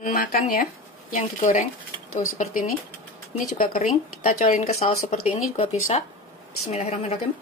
Makan ya, yang digoreng tuh seperti ini. Ini juga kering, kita corin ke saus seperti ini juga bisa. Bismillahirrahmanirrahim.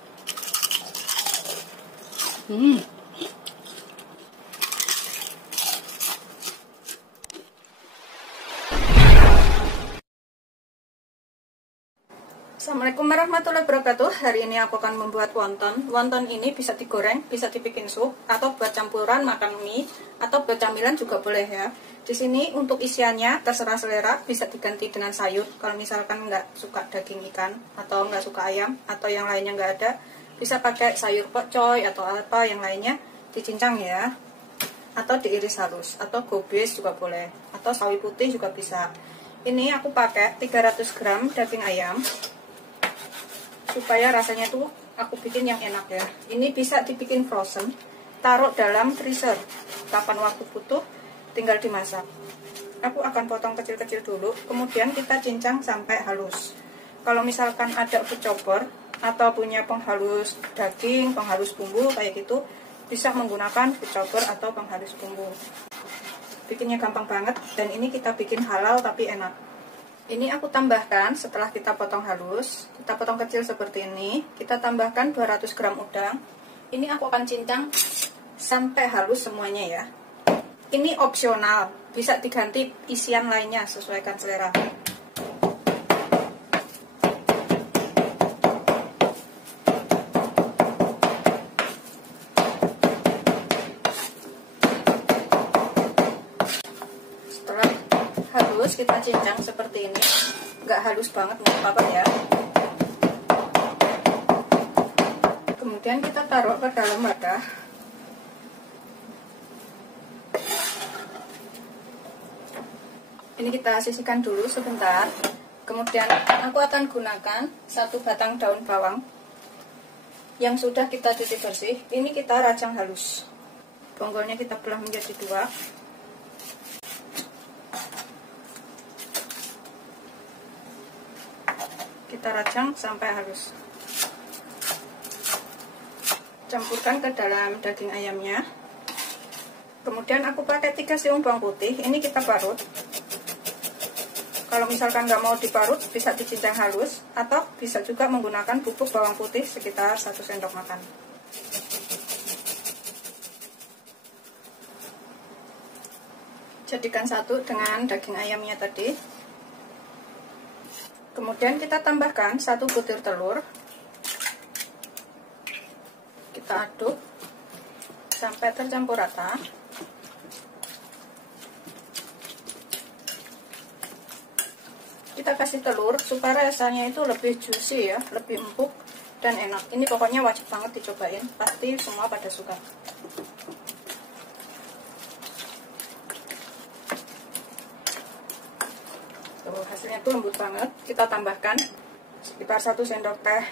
Assalamualaikum warahmatullahi wabarakatuh. Hari ini aku akan membuat wonton. Wonton ini bisa digoreng, bisa dibikin sup, atau buat campuran makan mie, atau buat camilan juga boleh ya. Di sini untuk isiannya terserah selera, bisa diganti dengan sayur. Kalau misalkan nggak suka daging ikan, atau nggak suka ayam, atau yang lainnya nggak ada, bisa pakai sayur pokcoy atau apa yang lainnya, dicincang ya. Atau diiris halus, atau gobes juga boleh, atau sawi putih juga bisa. Ini aku pakai 300 gram daging ayam, supaya rasanya tuh aku bikin yang enak ya. Ini bisa dibikin frozen, taruh dalam freezer, kapan waktu butuh tinggal dimasak. Aku akan potong kecil-kecil dulu, kemudian kita cincang sampai halus. Kalau misalkan ada food chopper atau punya penghalus daging, penghalus bumbu kayak gitu, bisa menggunakan food chopper atau penghalus bumbu. Bikinnya gampang banget, dan ini kita bikin halal tapi enak. Ini aku tambahkan setelah kita potong halus, kita potong kecil seperti ini, kita tambahkan 200 gram udang. Ini aku akan cincang sampai halus semuanya ya. Ini opsional, bisa diganti isian lainnya, sesuaikan selera. Setelah halus kita cincang seperti ini, nggak halus banget nggak apa-apa ya. Kemudian kita taruh ke dalam wadah. Ini kita sisihkan dulu sebentar. Kemudian aku akan gunakan 1 batang daun bawang yang sudah kita cuci bersih. Ini kita rajang halus. Bonggolnya kita belah menjadi 2. Kita rajang sampai halus. Campurkan ke dalam daging ayamnya. Kemudian aku pakai 3 siung bawang putih. Ini kita parut. Kalau misalkan nggak mau diparut, bisa dicincang halus, atau bisa juga menggunakan bubuk bawang putih sekitar 1 sendok makan. Jadikan satu dengan daging ayamnya tadi. Kemudian kita tambahkan 1 butir telur. Kita aduk sampai tercampur rata. Kita kasih telur supaya rasanya itu lebih juicy ya, lebih empuk dan enak. Ini pokoknya wajib banget dicobain, pasti semua pada suka. Tuh, hasilnya tuh lembut banget. Kita tambahkan sekitar 1 sendok teh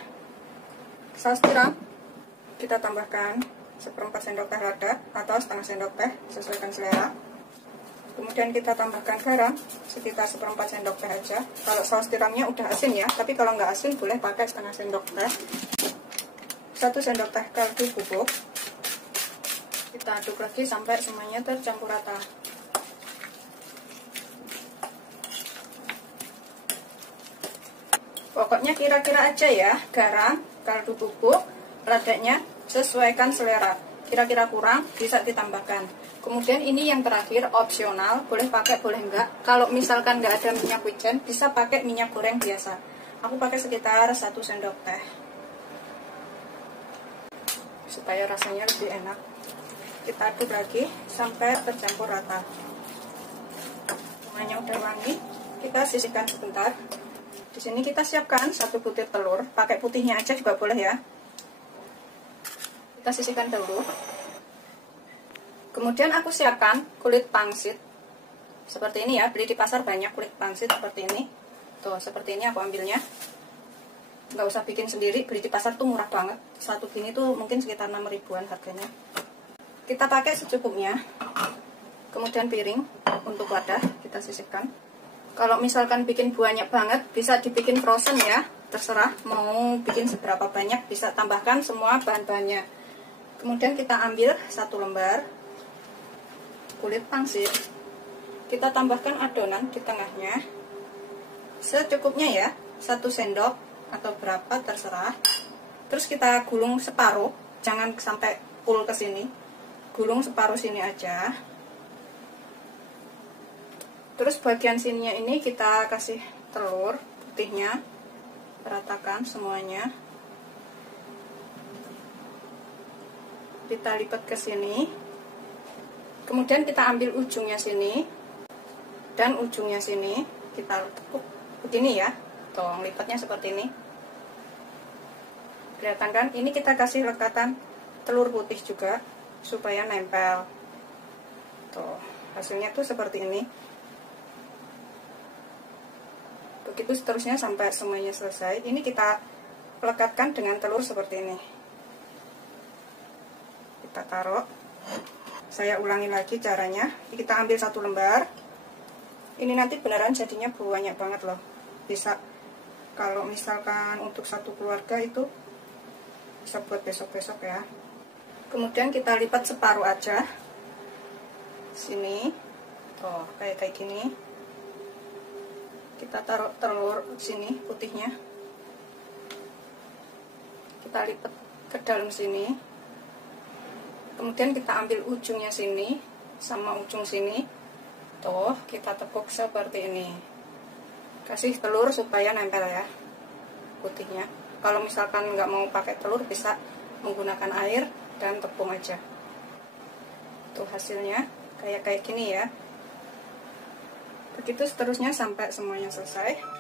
saus tiram. Kita tambahkan 1/4 sendok teh lada atau setengah sendok teh, sesuaikan selera. Kemudian kita tambahkan garam sekitar 1/4 sendok teh aja. Kalau saus tiramnya udah asin ya, tapi kalau nggak asin boleh pakai setengah sendok teh. 1 sendok teh kaldu bubuk. Kita aduk lagi sampai semuanya tercampur rata. Pokoknya kira-kira aja ya, garam, kaldu bubuk, ladanya sesuaikan selera. Kira-kira kurang bisa ditambahkan. Kemudian ini yang terakhir opsional, boleh pakai boleh enggak. Kalau misalkan nggak ada minyak wijen, bisa pakai minyak goreng biasa. Aku pakai sekitar 1 sendok teh supaya rasanya lebih enak. Kita aduk lagi sampai tercampur rata. Semuanya udah wangi, kita sisihkan sebentar. Di sini kita siapkan 1 butir telur, pakai putihnya aja juga boleh ya. Kita sisihkan dulu. Kemudian aku siapkan kulit pangsit seperti ini ya, beli di pasar banyak kulit pangsit seperti ini. Tuh, seperti ini aku ambilnya. Nggak usah bikin sendiri, beli di pasar tuh murah banget. Satu gini tuh mungkin sekitar 6 ribuan harganya. Kita pakai secukupnya. Kemudian piring untuk wadah kita sisihkan. Kalau misalkan bikin banyak banget, bisa dibikin frozen ya. Terserah mau bikin seberapa banyak, bisa tambahkan semua bahan-bahannya. Kemudian kita ambil 1 lembar kulit pangsit. kita tambahkan adonan di tengahnya secukupnya ya, 1 sendok atau berapa terserah. Terus kita gulung separuh, jangan sampai full ke sini, gulung separuh sini aja. Terus bagian sininya ini kita kasih telur putihnya, ratakan semuanya, kita lipat ke sini. Kemudian kita ambil ujungnya sini dan ujungnya sini, kita tekuk begini ya, tuh lipatnya seperti ini. Kelihatan kan? Ini kita kasih lekatan telur putih juga supaya nempel. Tuh, hasilnya tuh seperti ini. Begitu seterusnya sampai semuanya selesai. Ini kita lekatkan dengan telur seperti ini. Kita taruh. Saya ulangi lagi caranya. Kita ambil 1 lembar. Ini nanti beneran jadinya banyak banget loh. Bisa kalau misalkan untuk 1 keluarga itu bisa buat besok-besok ya. Kemudian kita lipat separuh aja. Sini. Tuh, kayak gini. Kita taruh telur sini putihnya. Kita lipat ke dalam sini. Kemudian kita ambil ujungnya sini sama ujung sini. Tuh, kita tekuk seperti ini. Kasih telur supaya nempel ya putihnya. Kalau misalkan nggak mau pakai telur, bisa menggunakan air dan tepung aja. Tuh hasilnya kayak gini ya. Begitu seterusnya sampai semuanya selesai.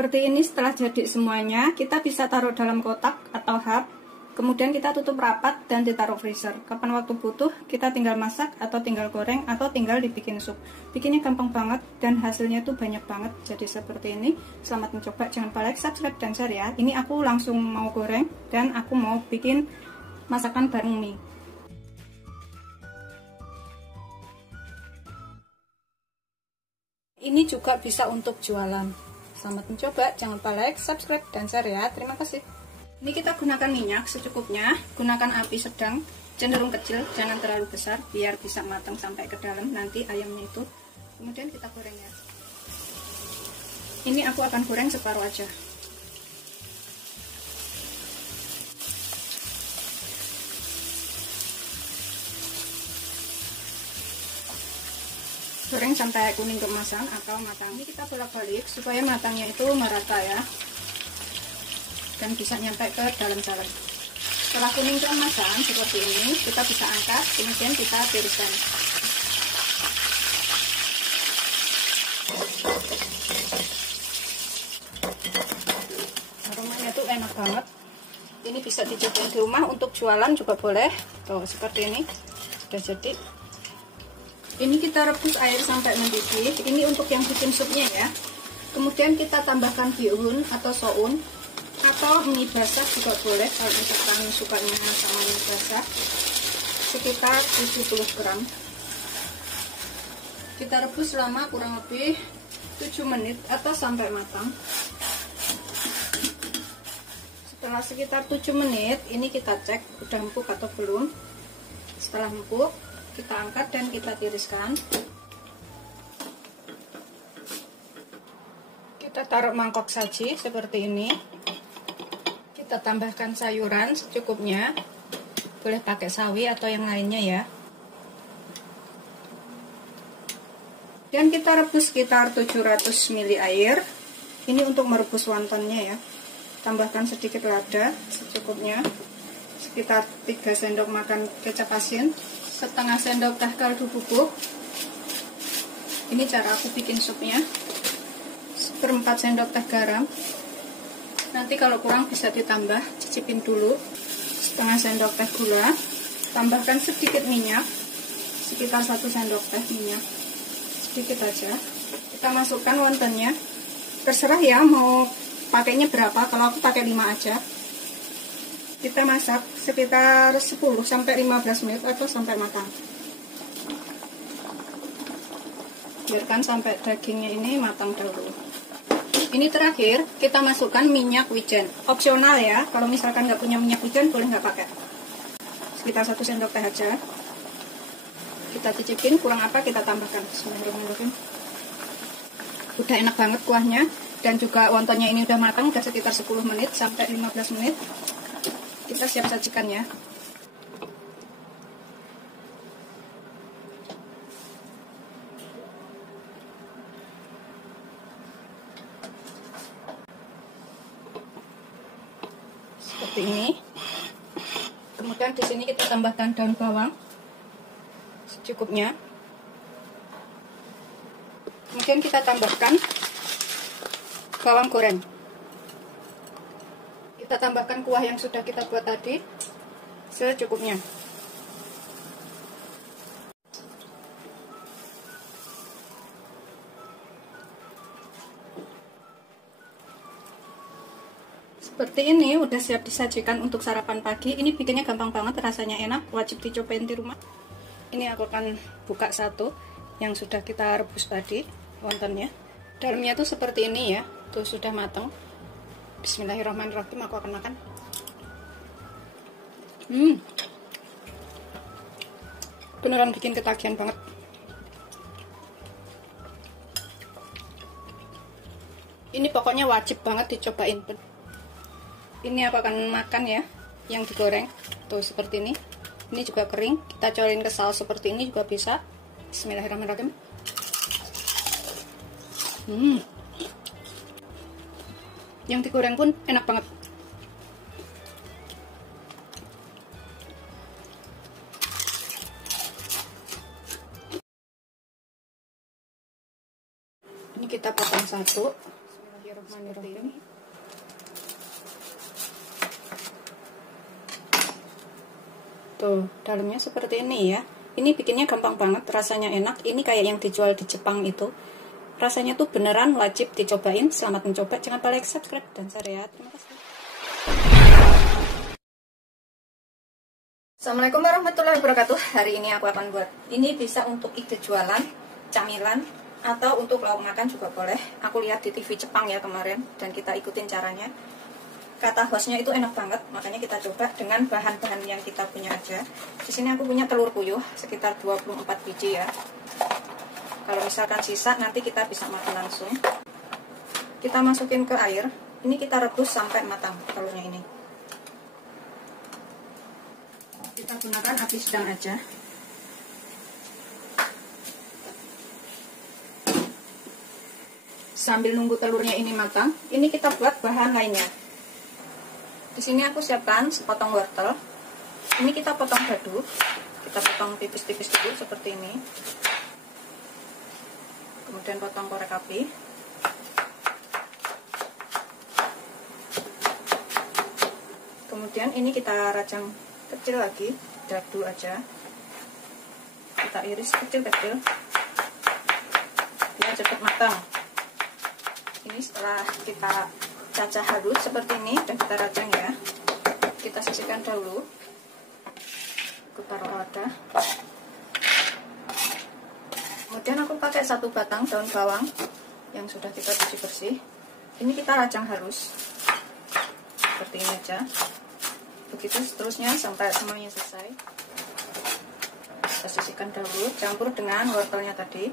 Seperti ini setelah jadi semuanya, kita bisa taruh dalam kotak atau hap. Kemudian kita tutup rapat dan ditaruh freezer. Kapan waktu butuh, kita tinggal masak atau tinggal goreng atau tinggal dibikin sup. Bikinnya gampang banget dan hasilnya tuh banyak banget. Jadi seperti ini. Selamat mencoba, jangan lupa like, subscribe, dan share ya. Ini aku langsung mau goreng dan aku mau bikin masakan bareng mie. Ini juga bisa untuk jualan. Selamat mencoba, jangan lupa like, subscribe, dan share ya. Terima kasih. Ini kita gunakan minyak secukupnya, gunakan api sedang, cenderung kecil, jangan terlalu besar, biar bisa matang sampai ke dalam nanti ayamnya itu. Kemudian kita goreng ya. Ini aku akan goreng separuh aja. Goreng sampai kuning keemasan atau matang. Ini kita bolak-balik supaya matangnya itu merata ya, dan bisa nyampe ke dalam salad. Setelah kuning keemasan seperti ini, kita bisa angkat, kemudian kita tiriskan. Aromanya tuh enak banget. Ini bisa dicobain di rumah, untuk jualan juga boleh. Tuh seperti ini sudah jadi. Ini kita rebus air sampai mendidih. Ini untuk yang bikin supnya ya. Kemudian kita tambahkan bihun atau soun atau mie basah juga boleh kalau misalkan sukanya sama mie basah. Sekitar 70 gram. Kita rebus selama kurang lebih 7 menit atau sampai matang. Setelah sekitar 7 menit, ini kita cek udah empuk atau belum. Setelah empuk, kita angkat dan kita tiriskan. Kita taruh mangkok saji seperti ini. Kita tambahkan sayuran secukupnya. Boleh pakai sawi atau yang lainnya ya. Dan kita rebus sekitar 700 ml air. Ini untuk merebus wontonnya ya. Tambahkan sedikit lada secukupnya. Sekitar 3 sendok makan kecap asin. Setengah sendok teh kaldu bubuk. Ini cara aku bikin supnya. 1/4 sendok teh garam. Nanti kalau kurang bisa ditambah, cicipin dulu. Setengah sendok teh gula. Tambahkan sedikit minyak, sekitar 1 sendok teh minyak, sedikit aja. Kita masukkan wontonnya. Terserah ya mau pakainya berapa, kalau aku pakai 5 aja. Kita masak sekitar 10-15 menit atau sampai matang. Biarkan sampai dagingnya ini matang dulu. Ini terakhir kita masukkan minyak wijen. Opsional ya, kalau misalkan nggak punya minyak wijen boleh nggak pakai. Sekitar 1 sendok teh aja. Kita cicipin, kurang apa kita tambahkan. Bismillahirrahmanirrahim. Udah enak banget kuahnya, dan juga wontonnya ini udah matang, udah sekitar 10 menit sampai 15 menit. Kita siap sajikan ya. Seperti ini. Kemudian di sini kita tambahkan daun bawang secukupnya. Kemudian kita tambahkan bawang goreng. Kita tambahkan kuah yang sudah kita buat tadi secukupnya. Seperti ini udah siap disajikan untuk sarapan pagi. Ini bikinnya gampang banget, rasanya enak, wajib dicobain di rumah. Ini aku akan buka satu yang sudah kita rebus tadi wontonnya. Dalamnya tuh seperti ini ya, tuh sudah matang. Bismillahirrahmanirrahim, aku akan makan. Beneran bikin ketagihan banget. Ini pokoknya wajib banget dicobain. Ini aku akan makan ya, yang digoreng tuh seperti ini. Ini juga kering, kita colokin ke saus seperti ini juga bisa. Bismillahirrahmanirrahim. Yang digoreng pun enak banget. Ini kita potong satu. Bismillahirrahmanirrahim. Tuh, dalamnya seperti ini ya. Ini bikinnya gampang banget, rasanya enak. Ini kayak yang dijual di Jepang itu. Rasanya tuh beneran wajib dicobain. Selamat mencoba, jangan lupa like, subscribe, dan share ya. Terima kasih. Assalamualaikum warahmatullahi wabarakatuh. Hari ini aku akan buat, ini bisa untuk ide jualan, camilan, atau untuk lauk makan juga boleh. Aku lihat di TV Jepang ya kemarin, dan kita ikutin caranya. Kata hostnya itu enak banget, makanya kita coba dengan bahan-bahan yang kita punya aja. Di sini aku punya telur puyuh sekitar 24 biji ya. Kalau misalkan sisa nanti kita bisa makan langsung. Kita masukin ke air. Ini kita rebus sampai matang telurnya ini. Kita gunakan api sedang aja. Sambil nunggu telurnya ini matang, ini kita buat bahan lainnya. Di sini aku siapkan sepotong wortel. Ini kita potong dadu. Kita potong tipis-tipis dulu seperti ini. Kemudian potong korek api. Kemudian ini kita rajang kecil lagi, dadu aja. Kita iris kecil-kecil biar cepat matang. Ini setelah kita cacah halus seperti ini dan kita rajang ya. Kita sisihkan dahulu. Aku taruh wadah. Kemudian aku pakai 1 batang daun bawang yang sudah kita cuci bersih. Ini kita rajang halus seperti ini aja. Begitu seterusnya sampai semuanya selesai. Kita sisihkan dahulu, campur dengan wortelnya tadi.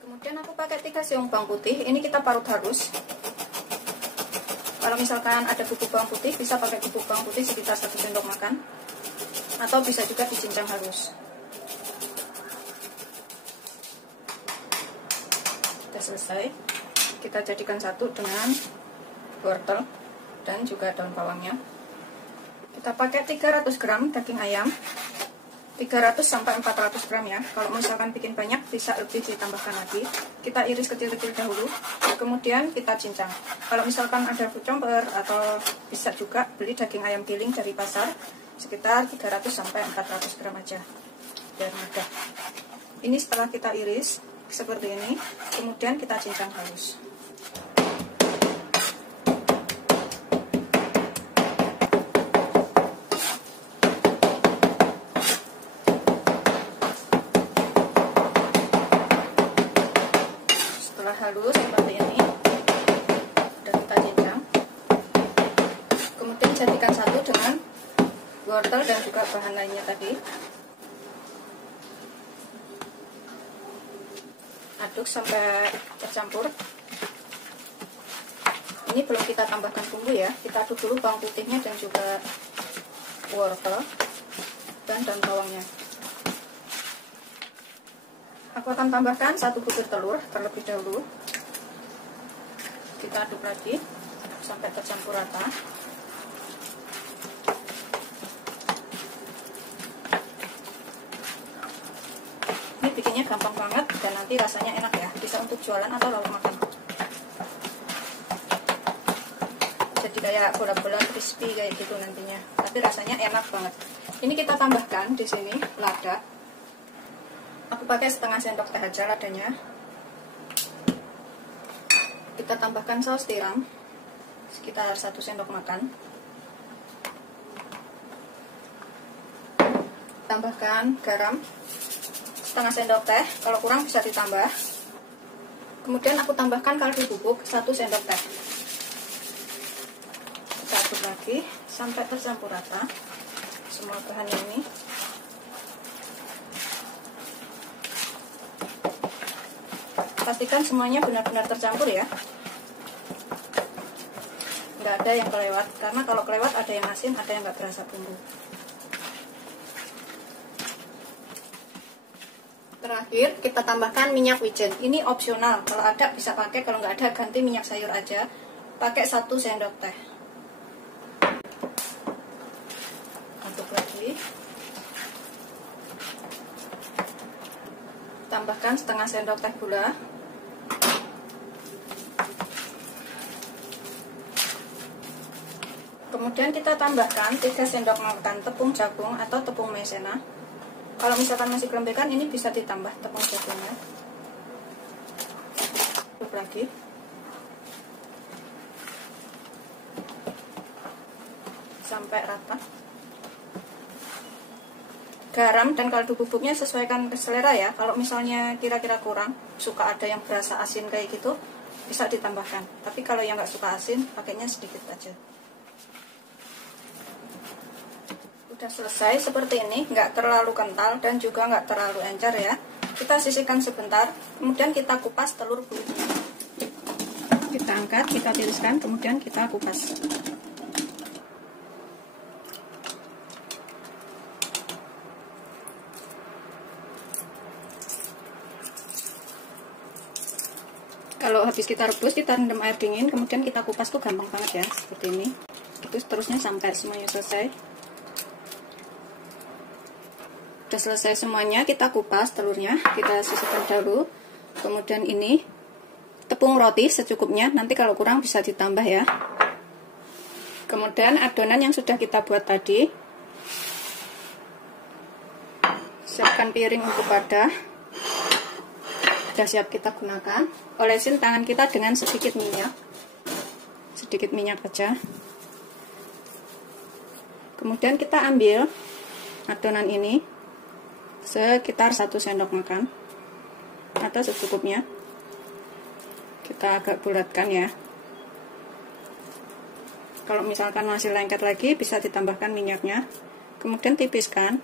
Kemudian aku pakai 3 siung bawang putih. Ini kita parut halus. Kalau misalkan ada bubuk bawang putih, bisa pakai bubuk bawang putih sekitar 1 sendok makan, atau bisa juga dicincang halus. Sudah selesai. Kita jadikan satu dengan wortel dan juga daun bawangnya. Kita pakai 300 gram daging ayam. 300 sampai 400 gram ya. Kalau misalkan bikin banyak bisa lebih ditambahkan lagi. Kita iris kecil-kecil dahulu, kemudian kita cincang. Kalau misalkan ada food chopper atau bisa juga beli daging ayam giling dari pasar, sekitar 300 sampai 400 gram aja biar mudah. Ini setelah kita iris seperti ini, kemudian kita cincang halus. Halus seperti ini, dan kita cincang. Kemudian jadikan satu dengan wortel dan juga bahan lainnya tadi. Aduk sampai tercampur. Ini belum kita tambahkan bumbu ya, kita aduk dulu bawang putihnya dan juga wortel dan daun bawangnya. Aku akan tambahkan 1 butir telur terlebih dahulu. Kita aduk lagi sampai tercampur rata. Ini bikinnya gampang banget dan nanti rasanya enak ya. Bisa untuk jualan atau lauk makan. Jadi kayak bola-bola crispy kayak gitu nantinya. Tapi rasanya enak banget. Ini kita tambahkan di sini lada. Aku pakai setengah sendok teh aja ladanya. Kita tambahkan saus tiram sekitar 1 sendok makan. Tambahkan garam setengah sendok teh, kalau kurang bisa ditambah. Kemudian aku tambahkan kaldu bubuk 1 sendok teh. Kita aduk lagi sampai tercampur rata semua bahan ini. Pastikan semuanya benar-benar tercampur ya, nggak ada yang kelewat, karena kalau kelewat ada yang asin, ada yang nggak berasa bumbu. Terakhir kita tambahkan minyak wijen. Ini opsional, kalau ada bisa pakai, kalau nggak ada ganti minyak sayur aja. Pakai 1 sendok teh. Aduk lagi. Tambahkan setengah sendok teh gula. Kemudian kita tambahkan 3 sendok makan tepung jagung atau tepung maizena. Kalau misalkan masih kelembekan, ini bisa ditambah tepung jagungnya. Aduk lagi. Sampai rata. Garam dan kaldu bubuknya sesuaikan selera ya. Kalau misalnya kira-kira kurang, suka ada yang berasa asin kayak gitu, bisa ditambahkan. Tapi kalau yang nggak suka asin, pakainya sedikit aja. Udah selesai seperti ini, nggak terlalu kental dan juga nggak terlalu encer ya. Kita sisihkan sebentar, kemudian kita kupas telur bulunya. Kita angkat, kita tiriskan, kemudian kita kupas. Kalau habis kita rebus, kita rendam air dingin, kemudian kita kupas tuh gampang banget ya, seperti ini. Itu terusnya sampai semuanya selesai. Sudah selesai semuanya, kita kupas telurnya, kita sisihkan dahulu. Kemudian ini tepung roti secukupnya, nanti kalau kurang bisa ditambah ya. Kemudian adonan yang sudah kita buat tadi, siapkan piring untuk wadah. Sudah siap kita gunakan. Olesin tangan kita dengan sedikit minyak aja. Kemudian kita ambil adonan ini sekitar 1 sendok makan atau secukupnya. Kita agak bulatkan ya. Kalau misalkan masih lengket lagi, bisa ditambahkan minyaknya. Kemudian tipiskan.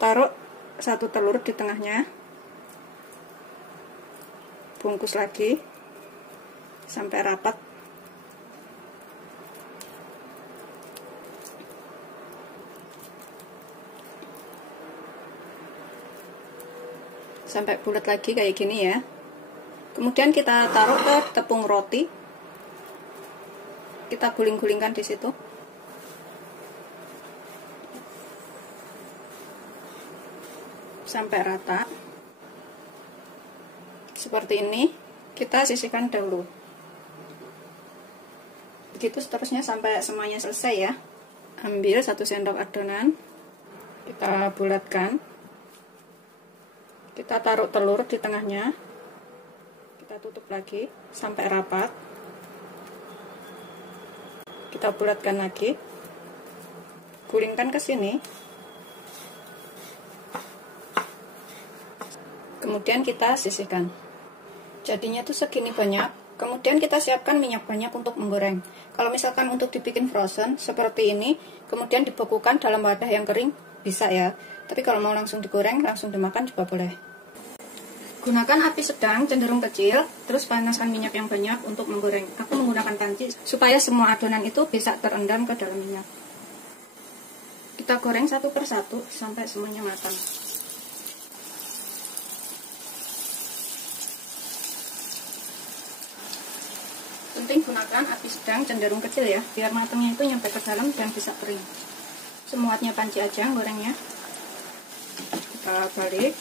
Taruh 1 telur di tengahnya. Bungkus lagi sampai rapat. Sampai bulat lagi kayak gini ya. Kemudian kita taruh ke tepung roti. Kita guling-gulingkan di situ. sampai rata. Seperti ini, kita sisihkan dahulu. Begitu seterusnya sampai semuanya selesai ya. Ambil 1 sendok adonan, kita bulatkan. Kita taruh telur di tengahnya. Kita tutup lagi sampai rapat. Kita bulatkan lagi. Gulingkan ke sini. Kemudian kita sisihkan. Jadinya tuh segini banyak. Kemudian kita siapkan minyak banyak untuk menggoreng. Kalau misalkan untuk dibikin frozen seperti ini, kemudian dibekukan dalam wadah yang kering, bisa ya. Tapi kalau mau langsung digoreng, langsung dimakan juga boleh. Gunakan api sedang, cenderung kecil, terus panaskan minyak yang banyak untuk menggoreng. Aku menggunakan panci supaya semua adonan itu bisa terendam ke dalam minyak. Kita goreng satu persatu sampai semuanya matang. Penting gunakan api sedang, cenderung kecil ya, biar matangnya itu nyampe ke dalam dan bisa kering. Semuanya panci aja gorengnya. Kita balik.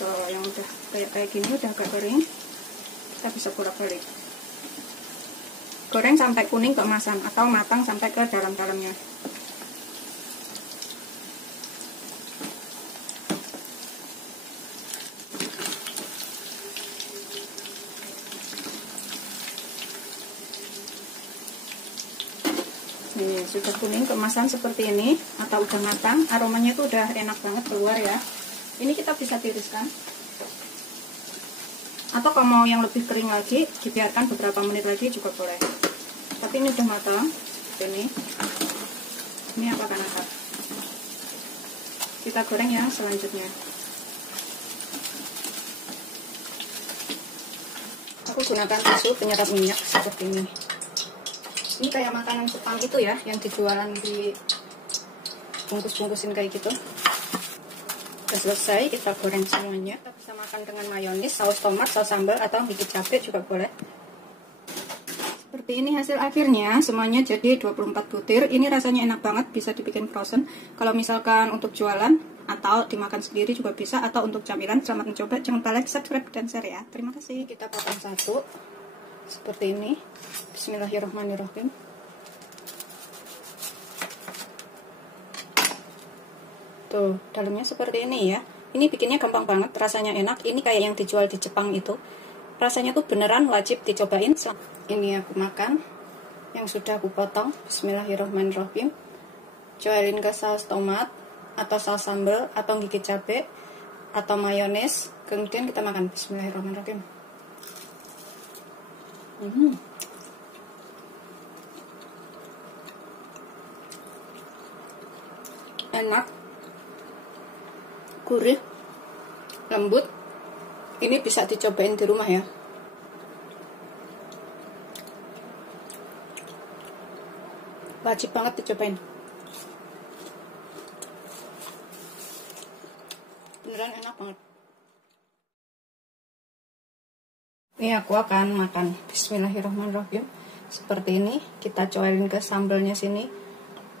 Tuh, yang udah kayak gini udah agak kering, kita bisa bolak-balik. Goreng sampai kuning keemasan atau matang sampai ke dalam-dalamnya. Nih, sudah kuning keemasan seperti ini atau udah matang, aromanya itu udah enak banget keluar ya. Ini kita bisa tiriskan. Atau kalau mau yang lebih kering lagi, dibiarkan beberapa menit lagi juga boleh. Tapi ini udah matang seperti ini. Ini aku akan angkat. Kita goreng ya selanjutnya. Aku gunakan tisu penyerap minyak seperti ini. Ini kayak makanan Jepang itu ya, yang dijualan di bungkus-bungkusin kayak gitu. Sudah selesai, kita goreng semuanya. Kita bisa makan dengan mayonis, saus tomat, saus sambal, atau bikin cabai juga boleh. Seperti ini hasil akhirnya, semuanya jadi 24 butir. Ini rasanya enak banget, bisa dibikin frozen. Kalau misalkan untuk jualan, atau dimakan sendiri juga bisa, atau untuk camilan. Selamat mencoba, jangan lupa like, subscribe, dan share ya. Terima kasih. Kita potong satu, seperti ini. Bismillahirrahmanirrahim. Tuh, dalamnya seperti ini ya. Ini bikinnya gampang banget, rasanya enak. Ini kayak yang dijual di Jepang itu. Rasanya tuh beneran wajib dicobain. Ini aku makan, yang sudah aku potong. Bismillahirrahmanirrahim. Coelin ke saus tomat, atau saus sambal, atau gigit cabai, atau mayones. Kemudian kita makan. Bismillahirrahmanirrahim. Enak, gurih, lembut. Ini bisa dicobain di rumah ya. Wajib banget dicobain. Beneran enak banget. Ini aku akan makan. Bismillahirrahmanirrahim. Seperti ini, kita coelin ke sambalnya sini.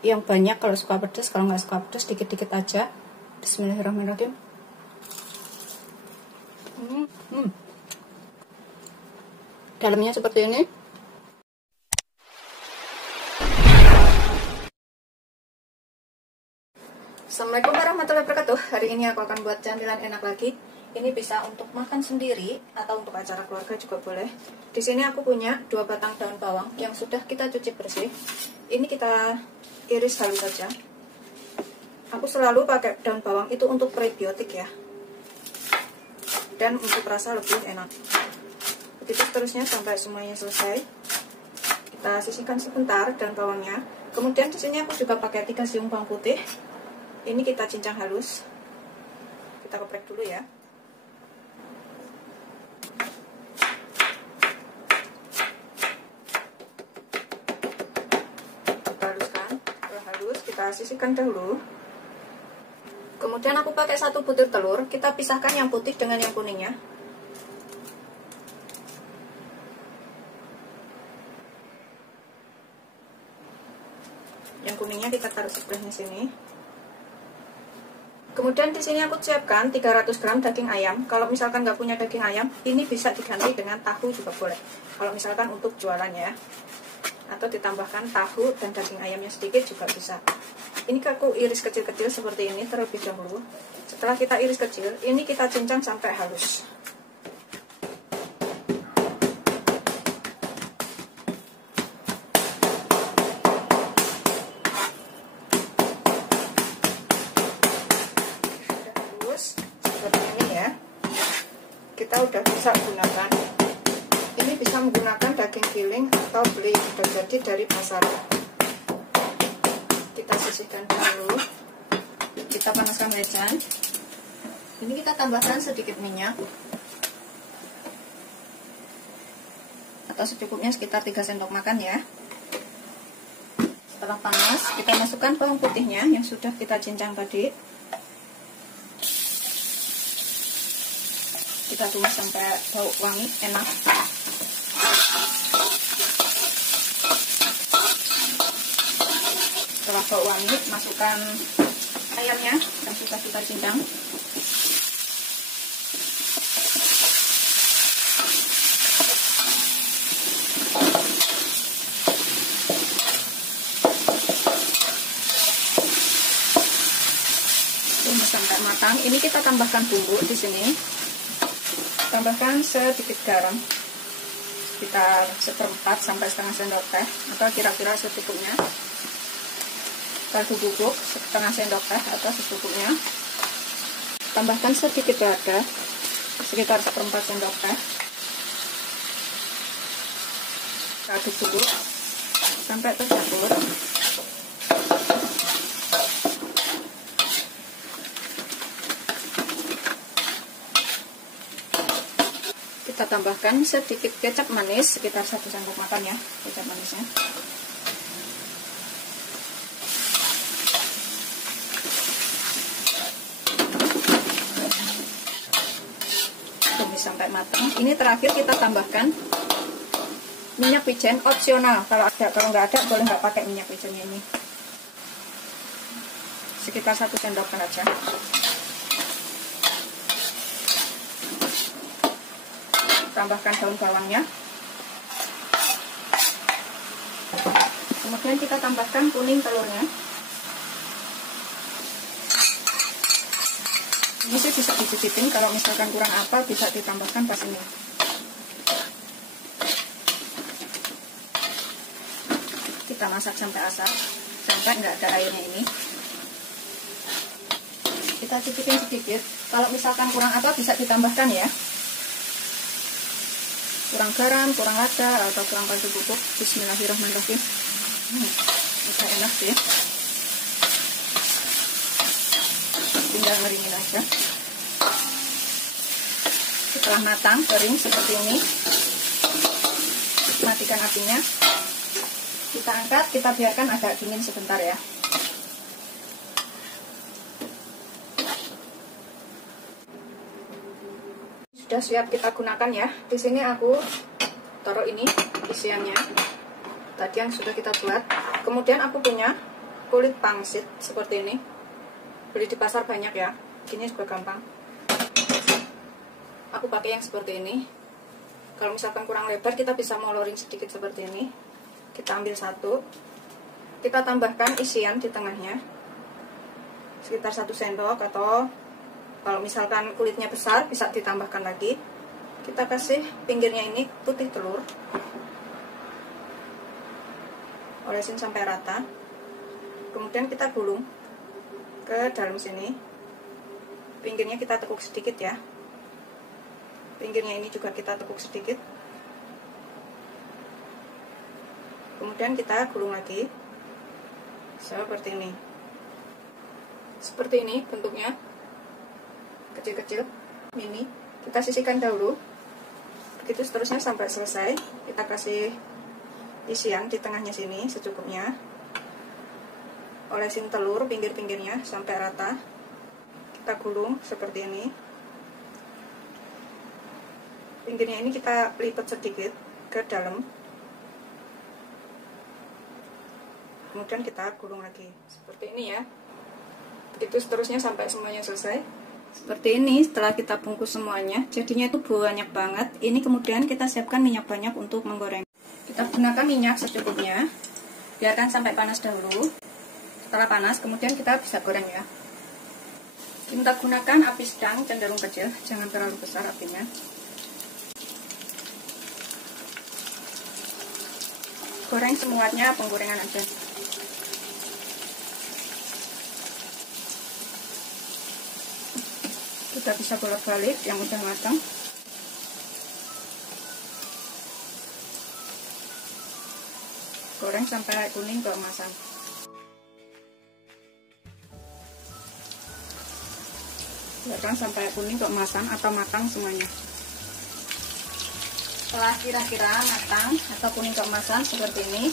Yang banyak kalau suka pedas, kalau nggak suka pedas dikit-dikit aja. Bismillahirrahmanirrahim. Dalamnya seperti ini. Assalamualaikum warahmatullahi wabarakatuh. Hari ini aku akan buat camilan enak lagi. Ini bisa untuk makan sendiri atau untuk acara keluarga juga boleh. Di sini aku punya 2 batang daun bawang yang sudah kita cuci bersih. Ini kita iris halus saja. Aku selalu pakai daun bawang itu untuk prebiotik ya, dan untuk rasa lebih enak. Begitu seterusnya sampai semuanya selesai. Kita sisihkan sebentar daun bawangnya. Kemudian di sini aku juga pakai 3 siung bawang putih. Ini kita cincang halus. Kita geprek dulu ya. Kita haluskan. Setelah halus, kita sisihkan dahulu. Kemudian aku pakai 1 butir telur. Kita pisahkan yang putih dengan yang kuningnya. Yang kuningnya kita taruh sebelahnya sini. Kemudian di sini aku siapkan 300 gram daging ayam. Kalau misalkan nggak punya daging ayam, ini bisa diganti dengan tahu juga boleh. Kalau misalkan untuk jualannya, atau ditambahkan tahu dan daging ayamnya sedikit juga bisa. Ini aku iris kecil-kecil seperti ini terlebih dahulu. Setelah kita iris kecil, ini kita cincang sampai halus. Seperti ini ya, kita udah bisa gunakan. Ini bisa menggunakan daging giling atau beli sudah jadi dari pasar. Kita sisihkan dulu, kita panaskan wajan. Ini kita tambahkan sedikit minyak atau secukupnya, sekitar 3 sendok makan ya. Setelah panas, kita masukkan bawang putihnya yang sudah kita cincang tadi. Kita tumis sampai bau wangi enak. Setelah bau wangi, masukkan ayamnya yang sudah kita cincang. Tumis sampai matang. Ini kita tambahkan bumbu di sini. Tambahkan sedikit garam, sekitar 1/4 sampai setengah sendok teh, atau kira-kira secukupnya. Kaldu bubuk setengah sendok teh atau secukupnya. Tambahkan sedikit lada, sekitar 1/4 sendok teh. Aduk bubuk sampai tercampur. Kita tambahkan sedikit kecap manis, sekitar 1 sendok makan ya, kecap manisnya. Tumis sampai matang. Ini terakhir kita tambahkan minyak wijen, opsional. Kalau nggak ada boleh nggak pakai minyak wijennya ini. Sekitar 1 sendok aja. Tambahkan daun bawangnya. Kemudian kita tambahkan kuning telurnya. Ini sih bisa dicicipin, kalau misalkan kurang apa bisa ditambahkan pas ini. Kita masak sampai asar, sampai nggak ada airnya ini. Kita cicipin sedikit. Kalau misalkan kurang apa bisa ditambahkan ya. Kurang garam, kurang lada, atau kurang kaldu bubuk. Bismillahirrahmanirrahim. Bisa enak sih. Tinggal ngeringin aja. Setelah matang, kering seperti ini, matikan apinya. Kita angkat, kita biarkan agak dingin sebentar ya. Sudah siap kita gunakan ya. Di sini aku taruh ini isiannya tadi yang sudah kita buat. Kemudian aku punya kulit pangsit seperti ini. Beli di pasar banyak ya. Ini juga gampang. Aku pakai yang seperti ini. Kalau misalkan kurang lebar, kita bisa moloring sedikit seperti ini. Kita ambil satu. Kita tambahkan isian di tengahnya. Sekitar 1 sendok, atau kalau misalkan kulitnya besar bisa ditambahkan lagi. Kita kasih pinggirnya ini putih telur. Olesin sampai rata. Kemudian kita gulung ke dalam sini. Pinggirnya kita tekuk sedikit ya. Pinggirnya ini juga kita tekuk sedikit. Kemudian kita gulung lagi. Seperti ini. Seperti ini bentuknya. Kecil-kecil, mini. Kita sisihkan dahulu. Begitu seterusnya sampai selesai. Kita kasih isian di tengahnya sini secukupnya. Olesin telur pinggir-pinggirnya sampai rata. Kita gulung seperti ini. Pinggirnya ini kita lipat sedikit ke dalam. Kemudian kita gulung lagi seperti ini ya. Itu seterusnya sampai semuanya selesai. Seperti ini setelah kita bungkus semuanya, jadinya itu banyak banget. Ini kemudian kita siapkan minyak banyak untuk menggoreng. Kita gunakan minyak secukupnya, biarkan sampai panas dahulu. Setelah panas, kemudian kita bisa goreng ya. Kita gunakan api sedang, cenderung kecil, jangan terlalu besar apinya. Goreng semuanya, penggorengan aja. Kita bisa bolak-balik yang udah matang. Goreng sampai kuning keemasan. Biarkan sampai kuning keemasan atau matang semuanya. Setelah kira-kira matang atau kuning keemasan seperti ini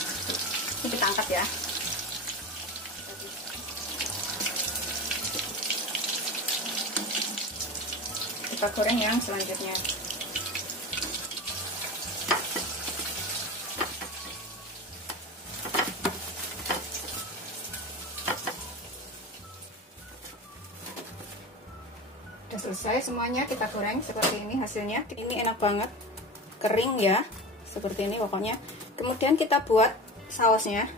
kita angkat ya. Kita goreng yang selanjutnya. Udah selesai semuanya, kita goreng seperti ini hasilnya. Ini enak banget, kering ya, seperti ini pokoknya. Kemudian kita buat sausnya.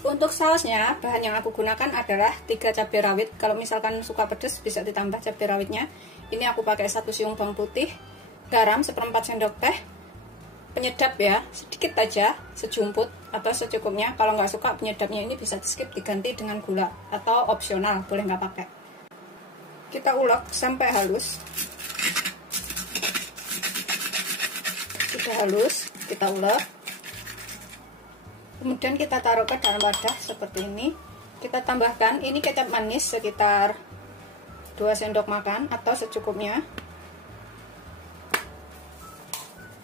Untuk sausnya, bahan yang aku gunakan adalah 3 cabai rawit. Kalau misalkan suka pedas bisa ditambah cabai rawitnya. Ini aku pakai 1 siung bawang putih, garam 1/4 sendok teh, penyedap ya, sedikit aja, sejumput atau secukupnya. Kalau nggak suka penyedapnya ini bisa di skip, diganti dengan gula atau opsional, boleh nggak pakai. Kita ulek sampai halus. Sudah halus, kita ulek. Kemudian kita taruh ke dalam wadah seperti ini. Kita tambahkan ini kecap manis sekitar 2 sendok makan atau secukupnya.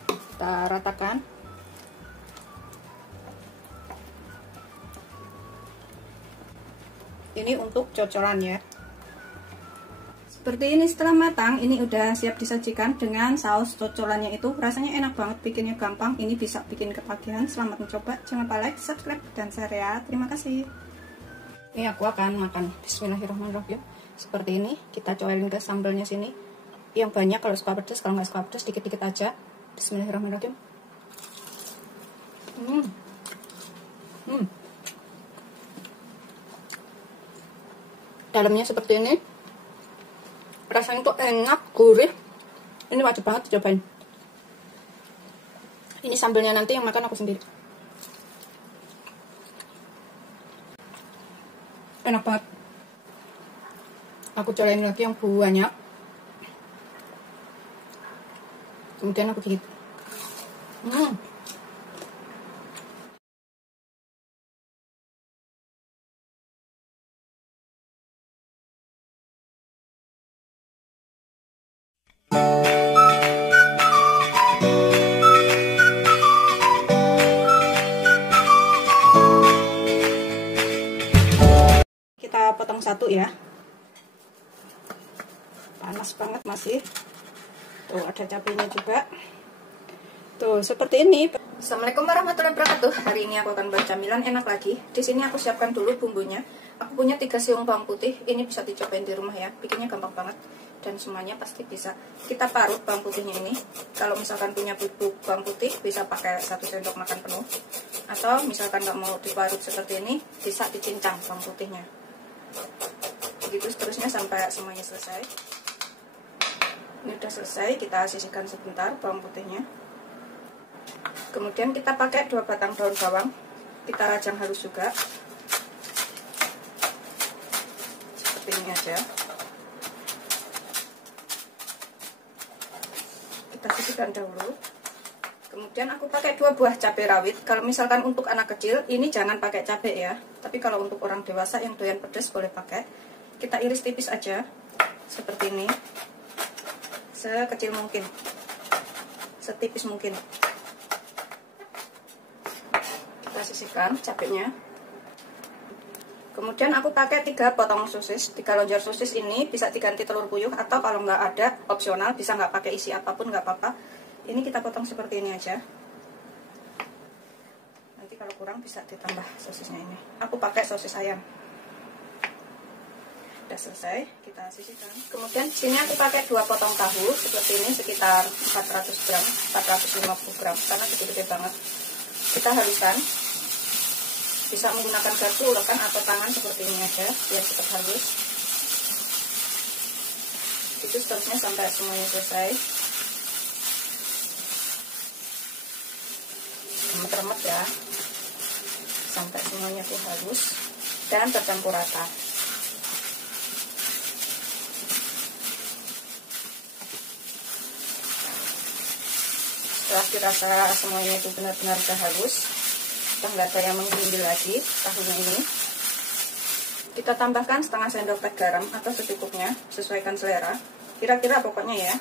Kita ratakan. Ini untuk cocolan ya. Seperti ini setelah matang, ini udah siap disajikan dengan saus cocolannya itu. Rasanya enak banget, bikinnya gampang. Ini bisa bikin ketagihan. Selamat mencoba. Jangan lupa like, subscribe, dan share ya. Terima kasih. Ini aku akan makan. Bismillahirrahmanirrahim. Seperti ini, kita coelin ke sambalnya sini. Yang banyak kalau suka pedas, kalau nggak suka pedas dikit-dikit aja. Bismillahirrahmanirrahim. Dalamnya seperti ini. Rasanya tuh enak, gurih. Ini wajib banget dicobain. Ini sambalnya nanti yang makan aku sendiri. Enak banget. Aku cobain lagi yang banyak. Kemudian aku gigit. Kita potong satu ya. Panas banget masih. Tuh ada cabenya juga. Tuh seperti ini. Assalamualaikum warahmatullahi wabarakatuh. Hari ini aku akan buat camilan enak lagi. Di sini aku siapkan dulu bumbunya. Aku punya 3 siung bawang putih. Ini bisa dicobain di rumah ya. Bikinnya gampang banget dan semuanya pasti bisa. Kita parut bawang putihnya ini. Kalau misalkan punya bubuk bawang putih bisa pakai 1 sendok makan penuh. Atau misalkan nggak mau diparut seperti ini, bisa dicincang bawang putihnya. Begitu seterusnya sampai semuanya selesai. Ini udah selesai, kita sisihkan sebentar bawang putihnya. Kemudian kita pakai 2 batang daun bawang. Kita rajang halus juga. Seperti ini aja. Kita sisihkan dahulu. Kemudian aku pakai 2 buah cabai rawit. Kalau misalkan untuk anak kecil, ini jangan pakai cabai ya. Tapi kalau untuk orang dewasa yang doyan pedas boleh pakai. Kita iris tipis aja. Seperti ini. Sekecil mungkin. Setipis mungkin. Kita sisihkan cabenya. Kemudian aku pakai 3 potong sosis. 3 lonjor sosis ini bisa diganti telur puyuh, atau kalau nggak ada opsional bisa nggak pakai isi apapun nggak apa-apa. Ini kita potong seperti ini aja. Nanti kalau kurang bisa ditambah sosisnya ini. Aku pakai sosis ayam. Udah selesai, kita sisihkan. Kemudian di sini aku pakai 2 potong tahu seperti ini, sekitar 400 gram, 450 gram, karena gede-gede banget. Kita haluskan. Bisa menggunakan garpu, ulekan, atau tangan seperti ini aja, biar cepat halus. Itu seterusnya sampai semuanya selesai. Remet-remet ya, sampai semuanya tuh halus dan bercampur rata. Setelah dirasa semuanya itu benar-benar sudah halus, sudah nggak ada yang menggerindil lagi tahunya ini, kita tambahkan setengah sendok teh garam atau secukupnya, sesuaikan selera. Kira-kira pokoknya ya,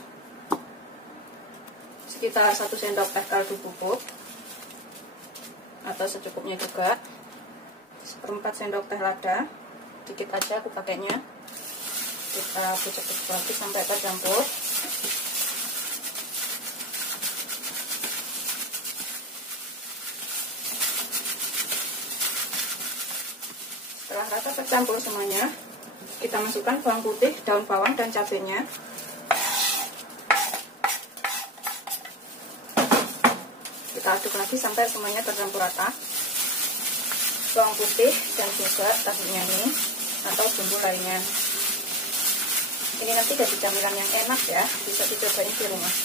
sekitar 1 sendok teh kaldu bubuk atau secukupnya juga, 1/4 sendok teh lada, dikit aja aku pakainya. Kita pucuk-pucuk lagi sampai tercampur. Setelah rata tercampur semuanya, kita masukkan bawang putih, daun bawang, dan cabenya. Kita aduk lagi sampai semuanya tercampur rata. Bawang putih dan juga tahunya ini atau bumbu lainnya. Ini nanti jadi camilan yang enak ya, bisa dicobain di rumah.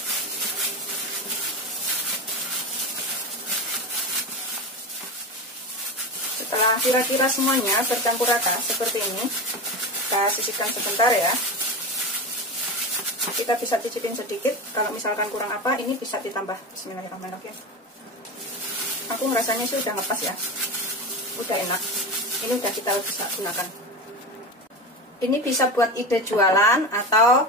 Setelah kira-kira semuanya bercampur rata seperti ini, kita sisihkan sebentar ya. Kita bisa cicipin sedikit, kalau misalkan kurang apa, ini bisa ditambah. Bismillahirrahmanirrahim. Aku ngerasanya sih udah ngepas ya, udah enak. Ini udah kita bisa gunakan. Ini bisa buat ide jualan atau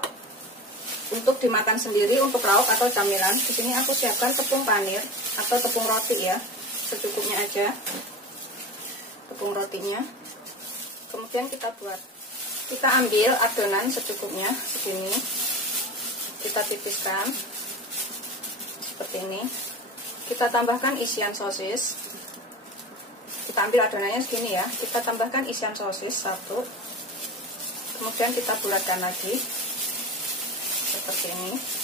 untuk dimakan sendiri, untuk lauk atau camilan. Di sini aku siapkan tepung panir atau tepung roti ya, secukupnya aja. Tepung rotinya, kemudian kita ambil adonan secukupnya segini, kita tipiskan seperti ini, kita tambahkan isian sosis, kita ambil adonannya segini ya, kita tambahkan isian sosis 1, kemudian kita bulatkan lagi seperti ini.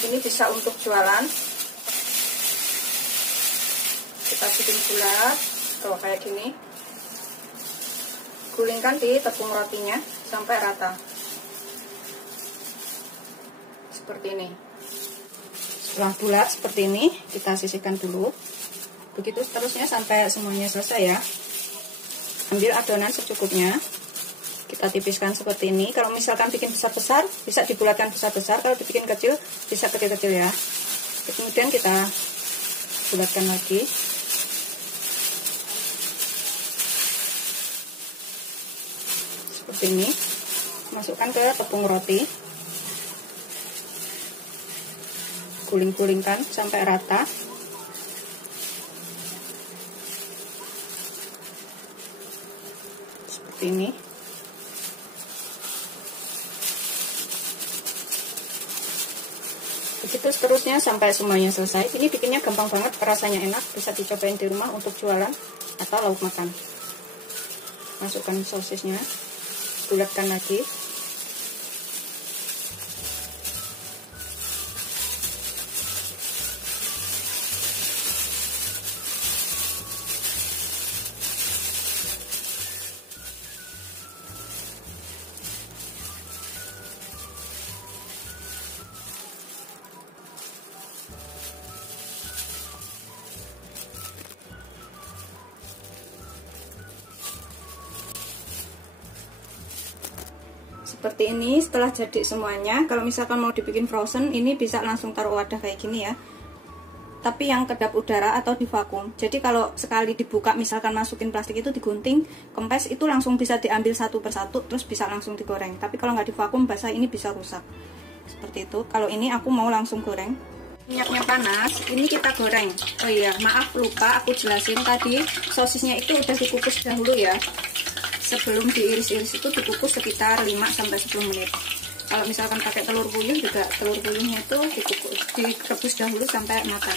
Ini bisa untuk jualan. Kita bikin bulat, tuh kayak gini. Gulingkan di tepung rotinya sampai rata. Seperti ini. Setelah bulat seperti ini, kita sisihkan dulu. Begitu seterusnya sampai semuanya selesai ya. Ambil adonan secukupnya. Kita tipiskan seperti ini. Kalau misalkan bikin besar-besar, bisa dibulatkan besar-besar. Kalau dibikin kecil, bisa kecil-kecil ya. Kemudian kita bulatkan lagi. Seperti ini. Masukkan ke tepung roti. Guling-gulingkan sampai rata. Seperti ini. Begitu seterusnya sampai semuanya selesai. Ini bikinnya gampang banget, rasanya enak, bisa dicobain di rumah untuk jualan atau lauk makan. Masukkan sosisnya, bulatkan lagi. Seperti ini. Setelah jadi semuanya, kalau misalkan mau dibikin frozen, ini bisa langsung taruh wadah kayak gini ya, tapi yang kedap udara atau di vakum. Jadi kalau sekali dibuka, misalkan masukin plastik itu digunting, kempes, itu langsung bisa diambil satu persatu, terus bisa langsung digoreng. Tapi kalau nggak di vakum basah, ini bisa rusak. Seperti itu. Kalau ini aku mau langsung goreng. Minyaknya panas, ini kita goreng. Oh iya, maaf lupa aku jelasin tadi, sosisnya itu udah dikukus dahulu ya. Sebelum diiris-iris itu dikukus sekitar 5-10 menit. Kalau misalkan pakai telur puyuh juga, telur puyuhnya itu direbus dahulu sampai matang.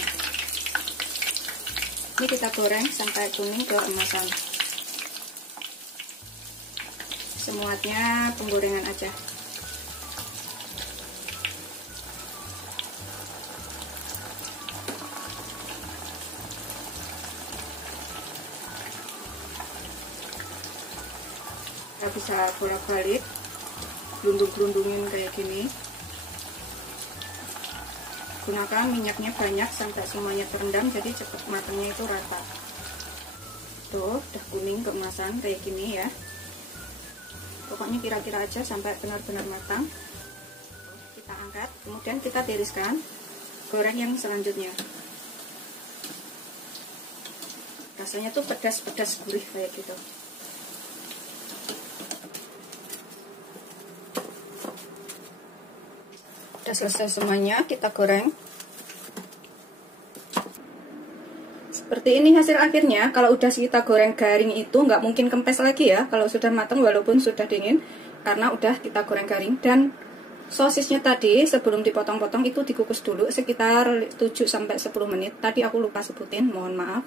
Ini kita goreng sampai kuning keemasan. Semuanya penggorengan aja. Kita bisa bolak-balik, gelundung-gelundungin kayak gini. Gunakan minyaknya banyak sampai semuanya terendam, jadi cepat matangnya itu rata. Tuh, udah kuning keemasan kayak gini ya. Pokoknya kira-kira aja sampai benar-benar matang. Kita angkat, kemudian kita tiriskan. Goreng yang selanjutnya. Rasanya tuh pedas-pedas gurih kayak gitu. Udah selesai semuanya, kita goreng. Seperti ini hasil akhirnya. Kalau udah kita goreng garing itu nggak mungkin kempes lagi ya kalau sudah matang walaupun sudah dingin, karena udah kita goreng garing. Dan sosisnya tadi sebelum dipotong-potong itu dikukus dulu sekitar 7-10 menit. Tadi aku lupa sebutin, mohon maaf.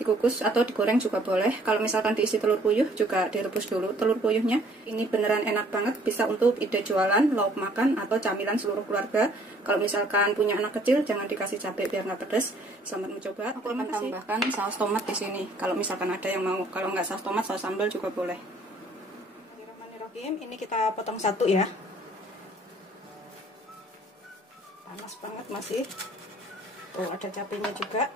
Dikukus atau digoreng juga boleh. Kalau misalkan diisi telur puyuh juga direbus dulu telur puyuhnya. Ini beneran enak banget, bisa untuk ide jualan, lauk makan, atau camilan seluruh keluarga. Kalau misalkan punya anak kecil jangan dikasih cabai biar nggak pedas. Selamat mencoba. Aku akan tambahkan saus tomat di sini. Kalau misalkan ada yang mau, kalau nggak saus tomat, saus sambal juga boleh. Ini kita potong satu ya. Panas banget masih. Tuh ada cabenya juga.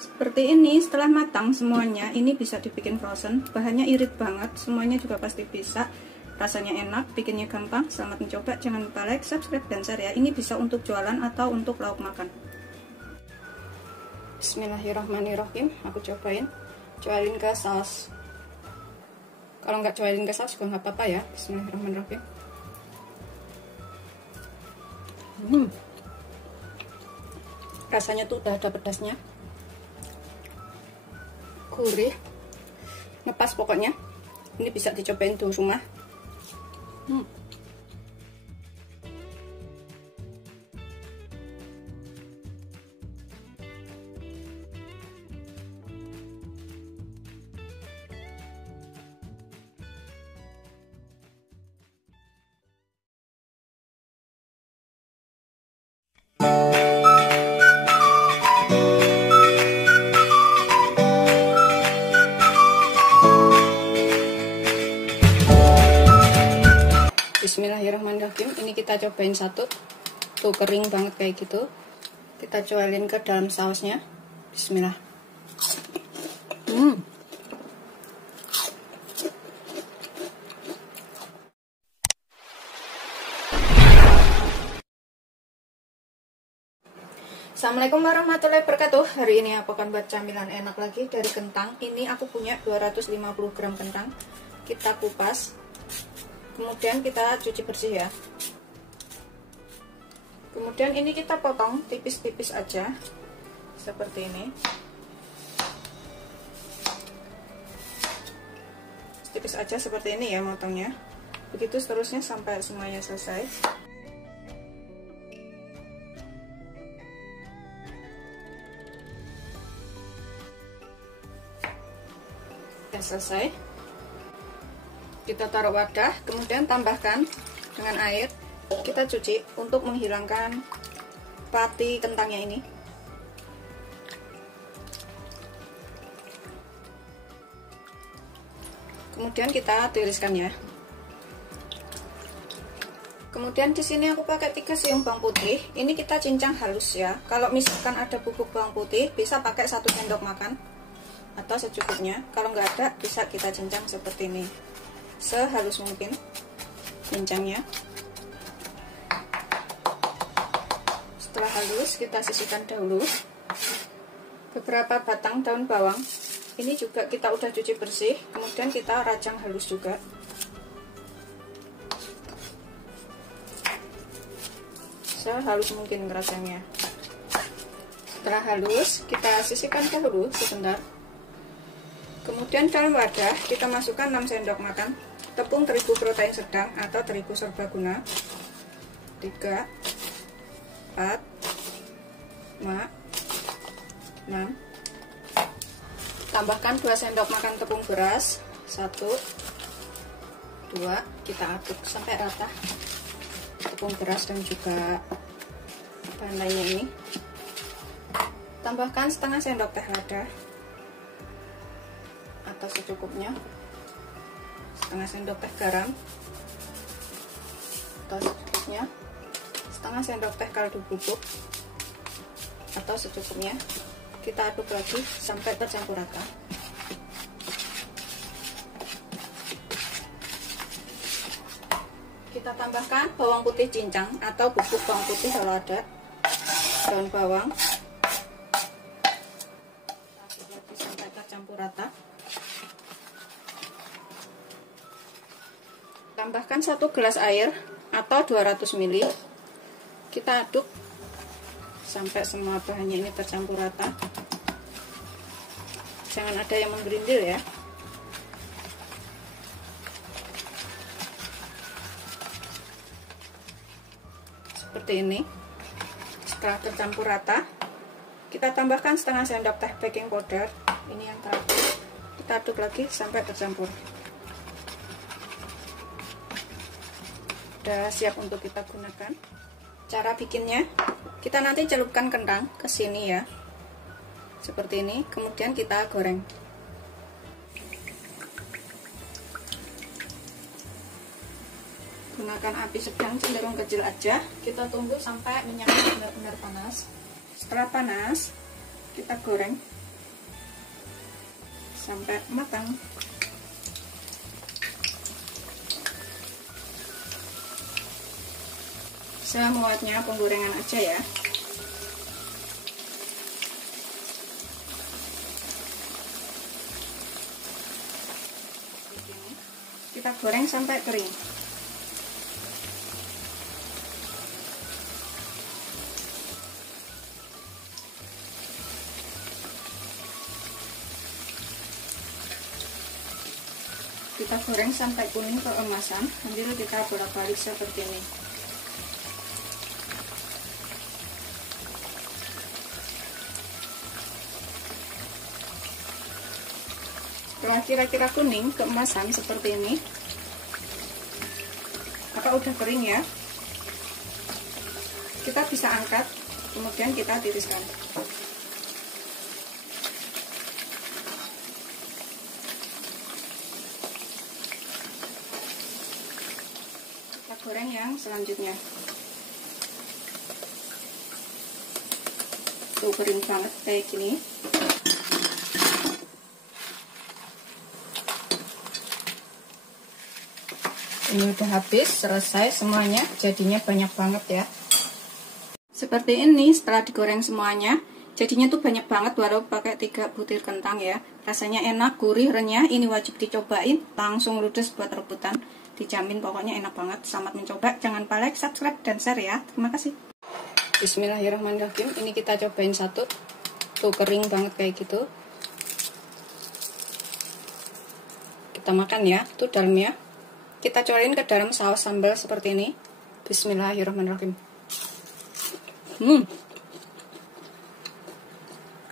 Seperti ini, setelah matang semuanya, ini bisa dibikin frozen. Bahannya irit banget, semuanya juga pasti bisa. Rasanya enak, bikinnya gampang. Selamat mencoba, jangan lupa like, subscribe, dan share ya. Ini bisa untuk jualan atau untuk lauk makan. Bismillahirrahmanirrahim, aku cobain. Cobain ke saus. Kalau nggak cobain ke saus juga nggak apa-apa ya. Bismillahirrahmanirrahim. Rasanya tuh udah ada pedasnya. Gurih, ngepas pokoknya. Ini bisa dicobain di rumah. Bismillahirrahmanirrahim. Ini kita cobain satu. Tuh kering banget kayak gitu. Kita cobain ke dalam sausnya. Bismillah. Assalamualaikum warahmatullahi wabarakatuh. Hari ini aku akan buat camilan enak lagi dari kentang. Ini aku punya 250 gram kentang. Kita kupas, kemudian kita cuci bersih ya. Kemudian ini kita potong tipis-tipis aja, seperti ini. Tipis aja seperti ini ya motongnya. Begitu seterusnya sampai semuanya selesai. Selesai, kita taruh wadah, kemudian tambahkan dengan air, kita cuci untuk menghilangkan pati kentangnya ini. Kemudian kita tiriskan ya. Kemudian di sini aku pakai 3 siung bawang putih. Ini kita cincang halus ya. Kalau misalkan ada bubuk bawang putih bisa pakai 1 sendok makan atau secukupnya. Kalau nggak ada bisa kita cincang seperti ini, sehalus mungkin cincangnya. Setelah halus kita sisihkan dahulu. Beberapa batang daun bawang ini juga kita udah cuci bersih, kemudian kita rajang halus juga. Sehalus mungkin rajangnya. Setelah halus kita sisihkan dahulu sebentar. Kemudian dalam wadah kita masukkan 6 sendok makan tepung terigu protein sedang atau terigu serbaguna. 3, 4, 5, 6, Tambahkan 2 sendok makan tepung beras. 1, 2, kita aduk sampai rata tepung beras dan juga bahan lainnya ini. Tambahkan setengah sendok teh lada atau secukupnya, setengah sendok teh garam atau secukupnya, setengah sendok teh kaldu bubuk atau secukupnya. Kita aduk lagi sampai tercampur rata. Kita tambahkan bawang putih cincang atau bubuk bawang putih kalau ada, daun bawang. Aduk lagi sampai tercampur rata. Tambahkan 1 gelas air atau 200 ml. Kita aduk sampai semua bahannya ini tercampur rata. Jangan ada yang menggerindil ya. Seperti ini. Setelah tercampur rata, kita tambahkan setengah sendok teh baking powder. Ini yang terakhir. Kita aduk lagi sampai tercampur. Sudah siap untuk kita gunakan. Cara bikinnya, kita nanti celupkan kentang ke sini ya, seperti ini. Kemudian kita goreng. Gunakan api sedang cenderung kecil aja. Kita tunggu sampai minyaknya benar-benar panas. Setelah panas, kita goreng sampai matang. Semuanya penggorengan aja ya. Kita goreng sampai kering. Kita goreng sampai kuning keemasan, sambil kita bolak-balik seperti ini. Setelah kira-kira kuning keemasan seperti ini, maka udah kering ya, kita bisa angkat, kemudian kita tiriskan. Kita goreng yang selanjutnya. Tuh, kering banget kayak gini. Ini udah habis, selesai semuanya, jadinya banyak banget ya. Seperti ini setelah digoreng semuanya, jadinya tuh banyak banget walau pakai 3 butir kentang ya. Rasanya enak, gurih, renyah, ini wajib dicobain, langsung ludes buat rebutan. Dijamin pokoknya enak banget. Selamat mencoba, jangan lupa like, subscribe, dan share ya. Terima kasih. Bismillahirrahmanirrahim, ini kita cobain satu. Tuh kering banget kayak gitu. Kita makan ya, tuh dalamnya. Kita cobain ke dalam saus sambal seperti ini. Bismillahirrahmanirrahim.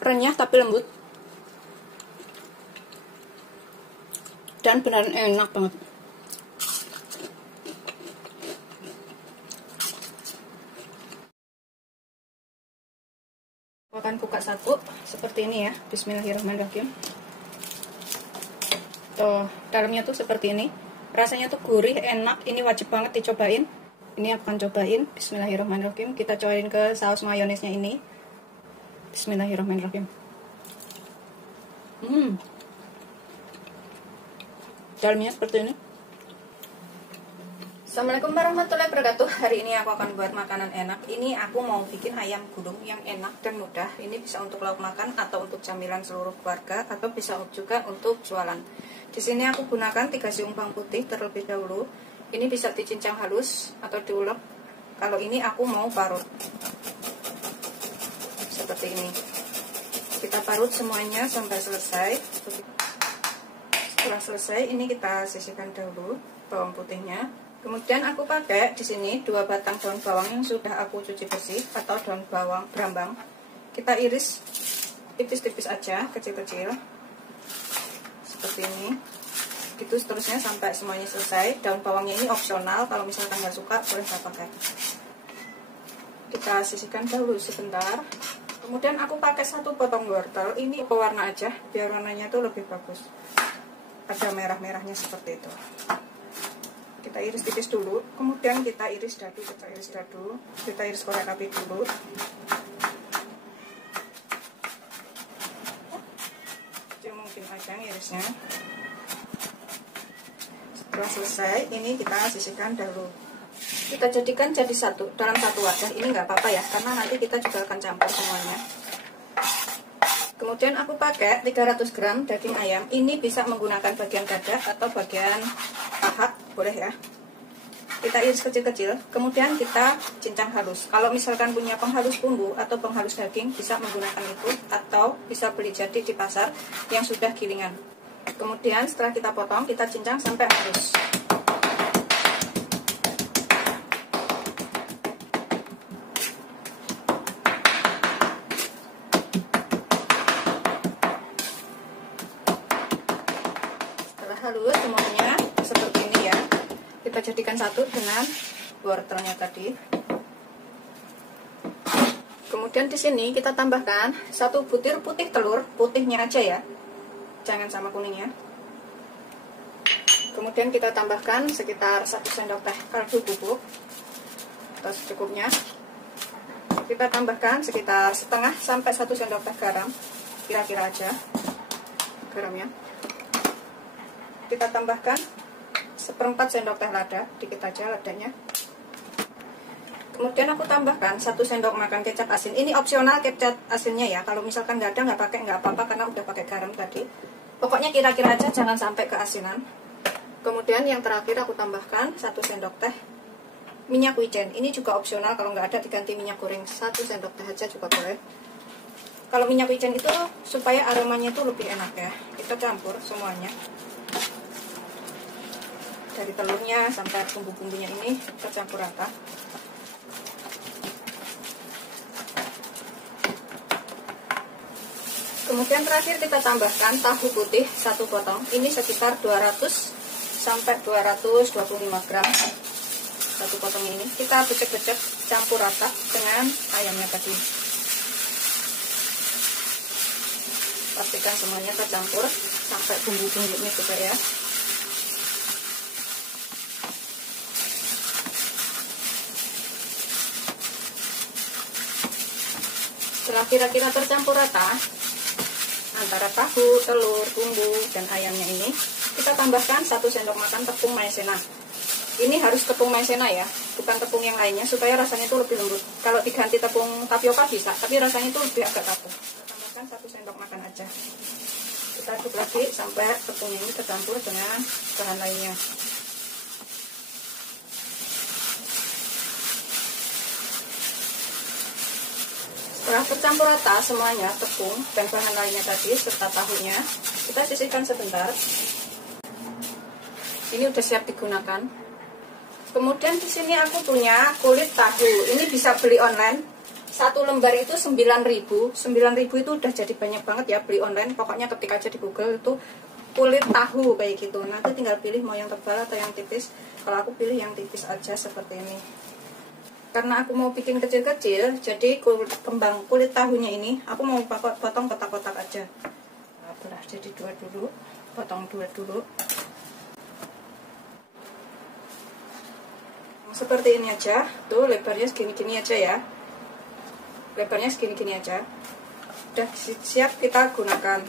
Renyah tapi lembut. Dan beneran enak banget. Aku akan buka satu seperti ini ya. Bismillahirrahmanirrahim. Tuh, dalamnya tuh seperti ini. Rasanya tuh gurih, enak, ini wajib banget dicobain. Ini akan cobain. Bismillahirrahmanirrahim. Kita cobain ke saus mayonesnya ini. Bismillahirrahmanirrahim. Dalamnya seperti ini. Assalamualaikum warahmatullahi wabarakatuh. Hari ini aku akan buat makanan enak. Ini aku mau bikin ayam gulung yang enak dan mudah. Ini bisa untuk lauk makan atau untuk camilan seluruh keluarga, atau bisa juga untuk jualan. Di sini aku gunakan 3 siung bawang putih terlebih dahulu. Ini bisa dicincang halus atau diulek. Kalau ini aku mau parut. Seperti ini. Kita parut semuanya sampai selesai. Setelah selesai, ini kita sisihkan dahulu bawang putihnya. Kemudian aku pakai di sini 2 batang daun bawang yang sudah aku cuci bersih atau daun bawang brambang. Kita iris tipis-tipis aja, kecil-kecil. seperti ini. Gitu seterusnya sampai semuanya selesai. Daun bawangnya ini opsional, kalau misalkan nggak suka boleh nggak pakai. Kita sisihkan dahulu sebentar. Kemudian aku pakai 1 potong wortel. Ini pewarna aja, biar warnanya tuh lebih bagus. Ada merah-merahnya seperti itu. Kita iris tipis dulu. Kemudian kita iris dadu, kita iris korek api dulu. Mungkin aja irisnya. Setelah selesai, ini kita sisihkan dahulu. Kita jadikan jadi satu dalam satu wadah. Ini nggak apa-apa ya, karena nanti kita juga akan campur semuanya. Kemudian aku pakai 300 gram daging ayam. Ini bisa menggunakan bagian dada atau bagian paha, boleh ya. Kita iris kecil-kecil, kemudian kita cincang halus. Kalau misalkan punya penghalus bumbu atau penghalus daging, bisa menggunakan itu, atau bisa beli jadi di pasar yang sudah gilingan. Kemudian setelah kita potong, kita cincang sampai halus. Setelah halus semuanya seperti ini ya. Kita jadikan satu dengan wortelnya tadi. Kemudian di sini kita tambahkan 1 butir putih telur, putihnya aja ya, jangan sama kuningnya. Kemudian kita tambahkan sekitar 1 sendok teh kaldu bubuk atau secukupnya. Kita tambahkan sekitar setengah sampai 1 sendok teh garam, kira-kira aja garamnya. Kita tambahkan 1/4 sendok teh lada, dikit aja ladanya. Kemudian aku tambahkan 1 sendok makan kecap asin. Ini opsional kecap asinnya ya. Kalau misalkan nggak ada, nggak pakai nggak apa-apa, karena udah pakai garam tadi. Pokoknya kira-kira aja, jangan sampai keasinan. Kemudian yang terakhir aku tambahkan 1 sendok teh minyak wijen. Ini juga opsional, kalau nggak ada diganti minyak goreng. 1 sendok teh aja juga boleh. Kalau minyak wijen itu supaya aromanya itu lebih enak ya. Kita campur semuanya. Dari telurnya sampai bumbu-bumbunya ini tercampur rata. Kemudian terakhir kita tambahkan tahu putih 1 potong. Ini sekitar 200 sampai 225 gram. 1 potong ini kita becek-becek, campur rata dengan ayamnya tadi. Pastikan semuanya tercampur sampai bumbu-bumbunya juga ya. Setelah kira-kira tercampur rata antara tahu, telur, bumbu, dan ayamnya ini, kita tambahkan 1 sendok makan tepung maizena. Ini harus tepung maizena ya, bukan tepung yang lainnya, supaya rasanya itu lebih lembut. Kalau diganti tepung tapioka bisa, tapi rasanya itu lebih agak kaku. Kita tambahkan 1 sendok makan aja. Kita aduk lagi sampai tepungnya ini tercampur dengan bahan lainnya. Setelah tercampur rata semuanya, tepung dan bahan lainnya tadi serta tahunya, kita sisihkan sebentar. Ini udah siap digunakan. Kemudian di sini aku punya kulit tahu. Ini bisa beli online. 1 lembar itu 9.000. 9.000 itu udah jadi banyak banget ya beli online. Pokoknya ketik aja di Google itu kulit tahu kayak gitu. Nanti tinggal pilih mau yang tebal atau yang tipis. Kalau aku pilih yang tipis aja seperti ini. Karena aku mau bikin kecil-kecil, jadi kembang kulit tahunya ini aku mau potong kotak-kotak aja. Belah jadi 2 dulu, potong 2 dulu. Seperti ini aja, tuh lebarnya segini-gini aja ya. Lebarnya segini-gini aja. Udah siap kita gunakan.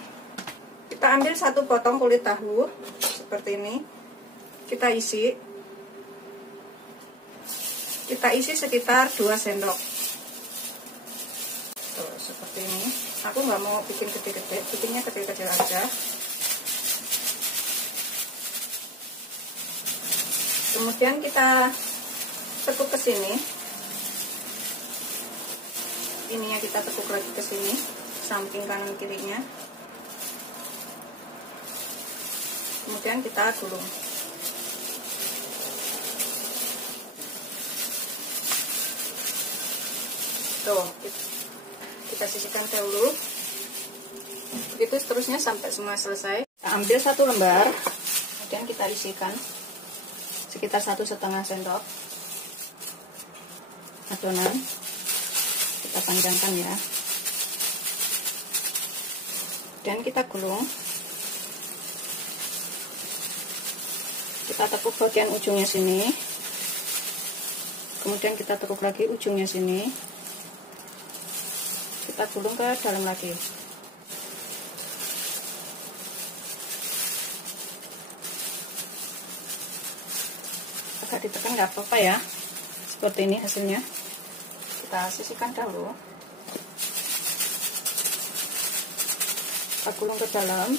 Kita ambil 1 potong kulit tahu seperti ini. Kita isi. Kita isi sekitar 2 sendok. Tuh, seperti ini. Aku nggak mau bikin gede-gede, bikinnya kecil-kecil aja. Kemudian kita tekuk ke sini. Ininya kita tekuk lagi ke sini, samping kanan kirinya. Kemudian kita gulung. Tuh, kita sisihkan dahulu. Itu seterusnya sampai semua selesai. Ambil 1 lembar, kemudian kita isikan sekitar 1,5 sendok adonan. Kita panjangkan ya, dan kita gulung. Kita tekuk bagian ujungnya sini, kemudian kita tekuk lagi ujungnya sini, kita gulung ke dalam lagi. Agak ditekan nggak apa-apa ya. Seperti ini hasilnya. Kita sisihkan dahulu, kita gulung ke dalam,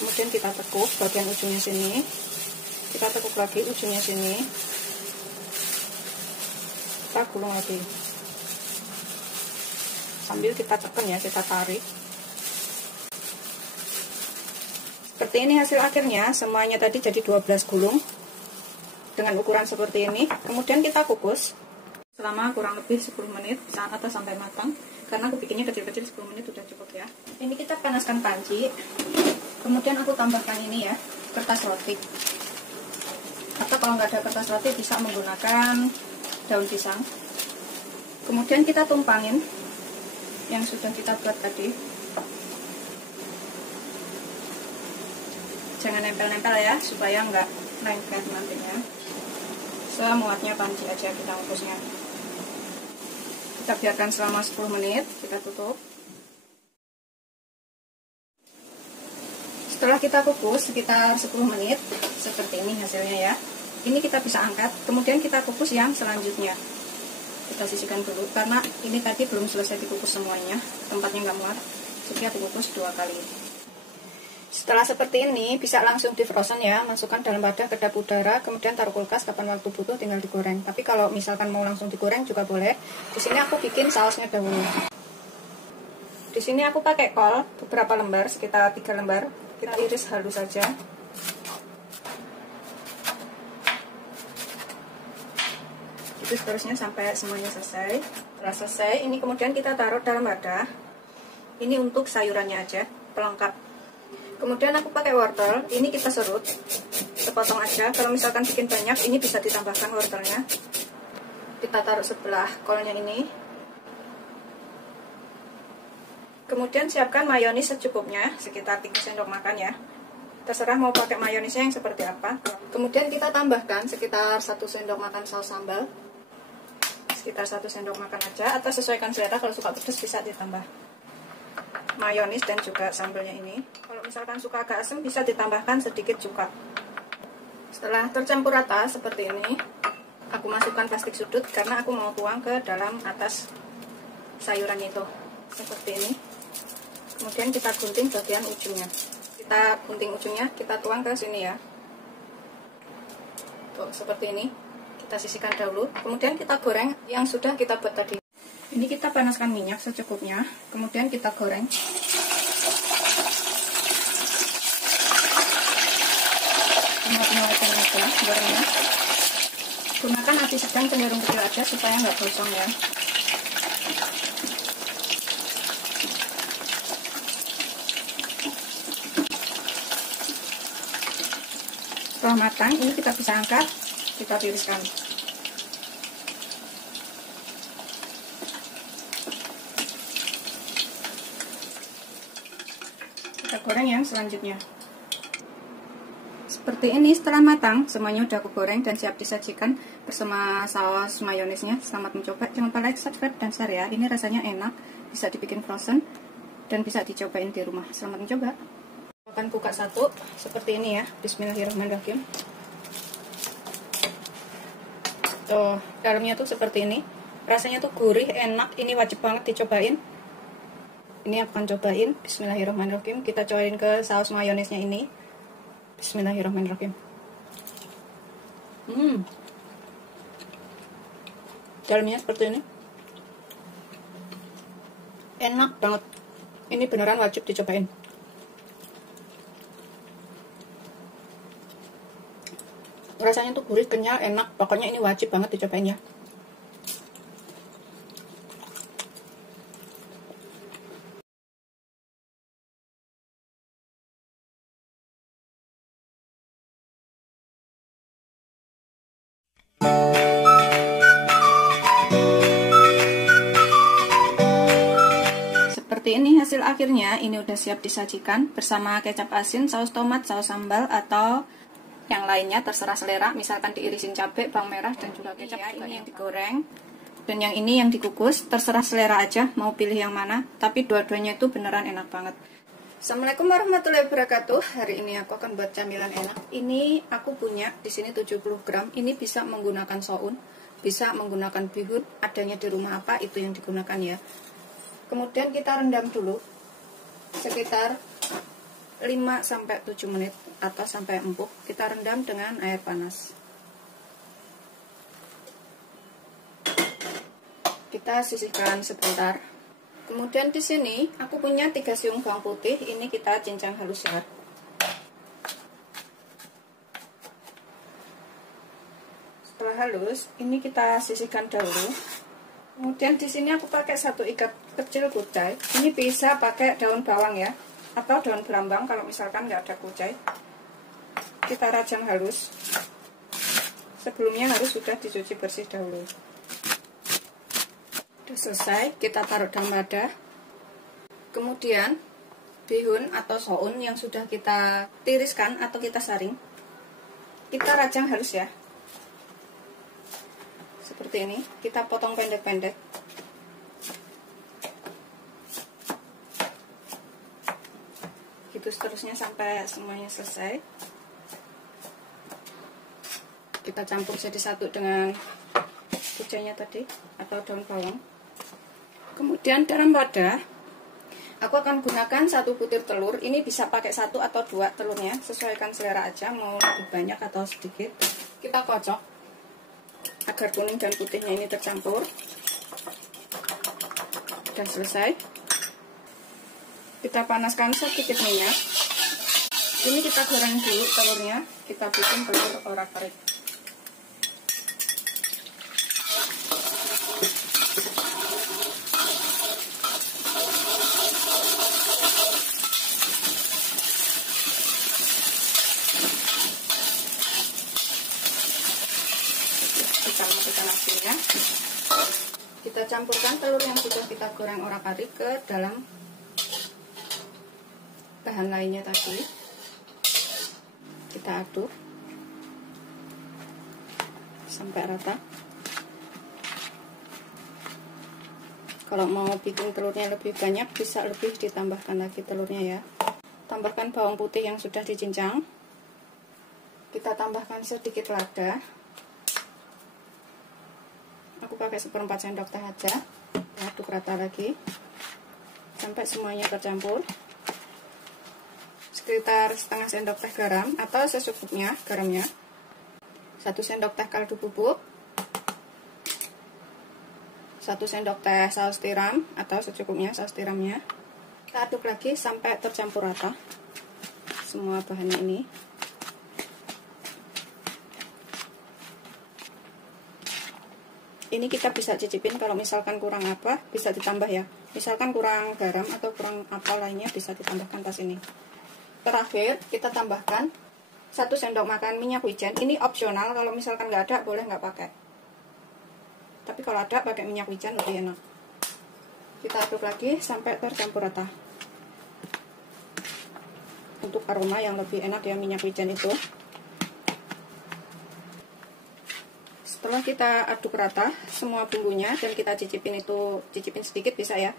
kemudian kita tekuk bagian ujungnya sini, kita tekuk lagi ujungnya sini, kita gulung lagi sambil kita tekan ya, kita tarik. Seperti ini hasil akhirnya. Semuanya tadi jadi 12 gulung dengan ukuran seperti ini. Kemudian kita kukus selama kurang lebih 10 menit atau sampai matang, karena aku bikinnya kecil-kecil. 10 menit udah cukup ya. Ini kita panaskan panci, kemudian aku tambahkan ini ya, kertas roti, atau kalau nggak ada kertas roti bisa menggunakan daun pisang. Kemudian kita tumpangin yang sudah kita buat tadi. Jangan nempel-nempel ya, supaya nggak lengket nantinya. Semuatnya panci aja kita kukusnya. Kita biarkan selama 10 menit, kita tutup. Setelah kita kukus sekitar 10 menit, seperti ini hasilnya ya. Ini kita bisa angkat, kemudian kita kukus yang selanjutnya. Kita sisihkan dulu, karena ini tadi belum selesai dikukus semuanya, tempatnya nggak muat, jadi aku kukus 2 kali. Setelah seperti ini, bisa langsung di frozen ya, masukkan dalam wadah kedap udara, kemudian taruh kulkas, kapan waktu butuh tinggal digoreng. Tapi kalau misalkan mau langsung digoreng juga boleh. Di sini aku bikin sausnya dahulu. Di sini aku pakai kol beberapa lembar, sekitar 3 lembar. Kita iris halus saja. Itu seterusnya sampai semuanya selesai. Setelah selesai, ini kemudian kita taruh dalam wadah. Ini untuk sayurannya aja, pelengkap. Kemudian aku pakai wortel, ini kita serut, sepotong aja. Kalau misalkan bikin banyak, ini bisa ditambahkan wortelnya. Kita taruh sebelah kolnya ini. Kemudian siapkan mayonis secukupnya, sekitar 3 sendok makan ya. Terserah mau pakai mayonisnya yang seperti apa. Kemudian kita tambahkan sekitar 1 sendok makan saus sambal. Sekitar 1 sendok makan aja, atau sesuaikan selera, kalau suka pedas bisa ditambah mayonis dan juga sambalnya ini. Kalau misalkan suka agak asam bisa ditambahkan sedikit cuka. Setelah tercampur rata seperti ini, aku masukkan plastik sudut karena aku mau tuang ke dalam atas sayuran itu. Seperti ini. Kemudian kita gunting bagian ujungnya. Kita gunting ujungnya, kita tuang ke sini ya. Tuh, seperti ini. Kita sisihkan dahulu, kemudian kita goreng yang sudah kita buat tadi. Ini kita panaskan minyak secukupnya, kemudian kita goreng. Nyalakan aja gorengnya. Gunakan api sedang cenderung kecil aja supaya nggak gosong ya. Setelah matang, ini kita bisa angkat, kita tiriskan. Kita goreng yang selanjutnya. Seperti ini setelah matang, semuanya udah aku goreng dan siap disajikan bersama saus mayonesnya. Selamat mencoba, jangan lupa like, subscribe, dan share ya. Ini rasanya enak, bisa dibikin frozen dan bisa dicobain di rumah. Selamat mencoba. Akan buka satu seperti ini ya. Bismillahirrahmanirrahim. Tuh, dalamnya tuh seperti ini. Rasanya tuh gurih, enak. Ini wajib banget dicobain. Ini aku akan cobain. Bismillahirrahmanirrahim. Kita cobain ke saus mayonesnya ini. Bismillahirrahmanirrahim. Dalamnya seperti ini. Enak banget. Ini beneran wajib dicobain. Rasanya tuh gurih, kenyal, enak. Pokoknya ini wajib banget dicobain ya. Hasil akhirnya ini udah siap disajikan bersama kecap asin, saus tomat, saus sambal, atau yang lainnya terserah selera. Misalkan diirisin cabai, bawang merah, dan juga kecap. Ya, ini yang digoreng dan yang ini yang dikukus. Terserah selera aja mau pilih yang mana, tapi dua-duanya itu beneran enak banget. Assalamualaikum warahmatullahi wabarakatuh. Hari ini aku akan buat camilan enak. Ini aku punya di sini 70 gram. Ini bisa menggunakan soun, bisa menggunakan bihun. Adanya di rumah apa itu yang digunakan ya. Kemudian kita rendam dulu sekitar 5-7 menit atau sampai empuk. Kita rendam dengan air panas. Kita sisihkan sebentar. Kemudian di sini aku punya 3 siung bawang putih. Ini kita cincang halus ya. Setelah halus, ini kita sisihkan dahulu. Kemudian di sini aku pakai 1 ikat kecil kucai. Ini bisa pakai daun bawang ya, atau daun berambang kalau misalkan nggak ada kucai. Kita rajang halus. Sebelumnya harus sudah dicuci bersih dahulu. Sudah selesai, kita taruh dalam wadah. Kemudian bihun atau soun yang sudah kita tiriskan atau kita saring, kita rajang halus ya. Seperti ini, kita potong pendek-pendek. Gitu seterusnya sampai semuanya selesai. Kita campur jadi satu dengan kucainya tadi atau daun bawang. Kemudian dalam wadah aku akan gunakan 1 butir telur. Ini bisa pakai 1 atau 2 telurnya, sesuaikan selera aja mau lebih banyak atau sedikit. Kita kocok agar kuning dan putihnya ini tercampur. Dan selesai. Kita panaskan sedikit minyak. Ini kita goreng dulu telurnya. Kita bikin telur orak-arik. Kita masukkan asinnya. Kita campurkan telur yang sudah kita goreng orak-arik ke dalam bahan lainnya tadi. Kita aduk sampai rata. Kalau mau bikin telurnya lebih banyak, bisa lebih ditambahkan lagi telurnya ya. Tambahkan bawang putih yang sudah dicincang. Kita tambahkan sedikit lada. Aku pakai 1/4 sendok teh aja. Aduk rata lagi sampai semuanya tercampur. Sekitar setengah sendok teh garam atau secukupnya garamnya. 1 sendok teh kaldu bubuk. 1 sendok teh saus tiram atau secukupnya saus tiramnya. Kita aduk lagi sampai tercampur rata semua bahannya ini. Ini kita bisa cicipin, kalau misalkan kurang apa bisa ditambah ya. Misalkan kurang garam atau kurang apa lainnya bisa ditambahkan pas ini. Terakhir kita tambahkan 1 sendok makan minyak wijen. Ini opsional, kalau misalkan nggak ada boleh nggak pakai. Tapi kalau ada pakai minyak wijen lebih enak. Kita aduk lagi sampai tercampur rata. Untuk aroma yang lebih enak ya minyak wijen itu. Setelah kita aduk rata semua bumbunya dan kita cicipin sedikit bisa ya.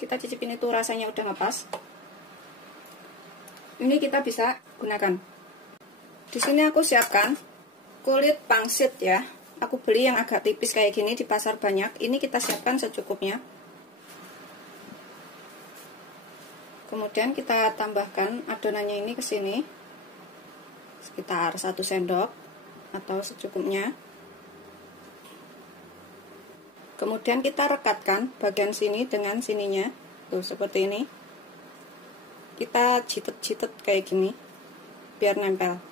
Kita cicipin itu rasanya udah ngepas. Ini kita bisa gunakan. Di sini aku siapkan kulit pangsit ya. Aku beli yang agak tipis kayak gini di pasar banyak. Ini kita siapkan secukupnya. Kemudian kita tambahkan adonannya ini ke sini. Sekitar 1 sendok atau secukupnya. Kemudian kita rekatkan bagian sini dengan sininya. Tuh seperti ini. Kita jitet-jitet kayak gini biar nempel.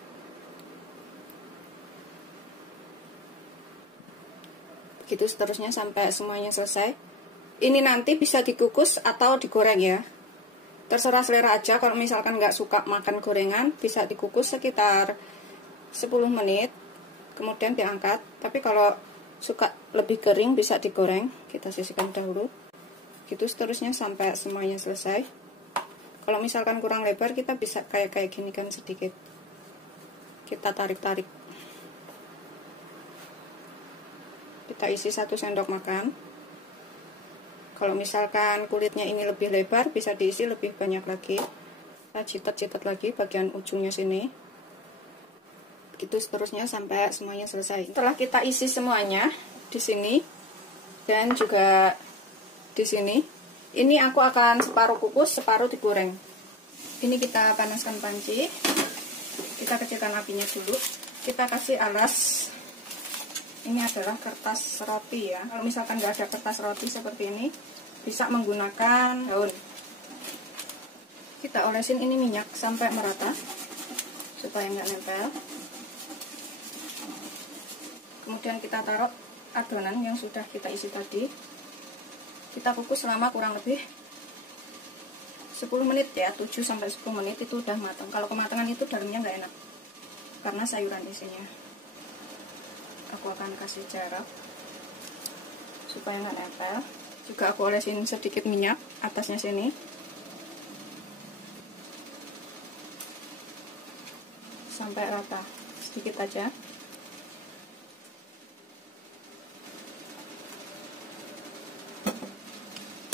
Begitu seterusnya sampai semuanya selesai. Ini nanti bisa dikukus atau digoreng ya. Terserah selera aja. Kalau misalkan nggak suka makan gorengan, bisa dikukus sekitar 10 menit. Kemudian diangkat. Tapi kalau suka lebih kering bisa digoreng. Kita sisihkan dahulu. Gitu seterusnya sampai semuanya selesai. Kalau misalkan kurang lebar, kita bisa kayak gini kan sedikit. Kita tarik-tarik. Kita isi 1 sendok makan. Kalau misalkan kulitnya ini lebih lebar, bisa diisi lebih banyak lagi. Kita citat-citat lagi bagian ujungnya sini. Gitu seterusnya sampai semuanya selesai. Setelah kita isi semuanya di sini dan juga di sini, ini aku akan separuh kukus, separuh digoreng. Ini kita panaskan panci. Kita kecilkan apinya dulu. Kita kasih alas. Ini adalah kertas roti ya. Kalau misalkan nggak ada kertas roti seperti ini, bisa menggunakan daun. Kita olesin ini minyak sampai merata supaya nggak nempel. Kemudian kita taruh adonan yang sudah kita isi tadi. Kita kukus selama kurang lebih 10 menit ya, 7 sampai 10 menit itu udah matang. Kalau kematangan itu dalamnya nggak enak karena sayuran isinya. Aku akan kasih jarak supaya nggak nempel. Juga aku olesin sedikit minyak atasnya sini. Sampai rata, sedikit aja.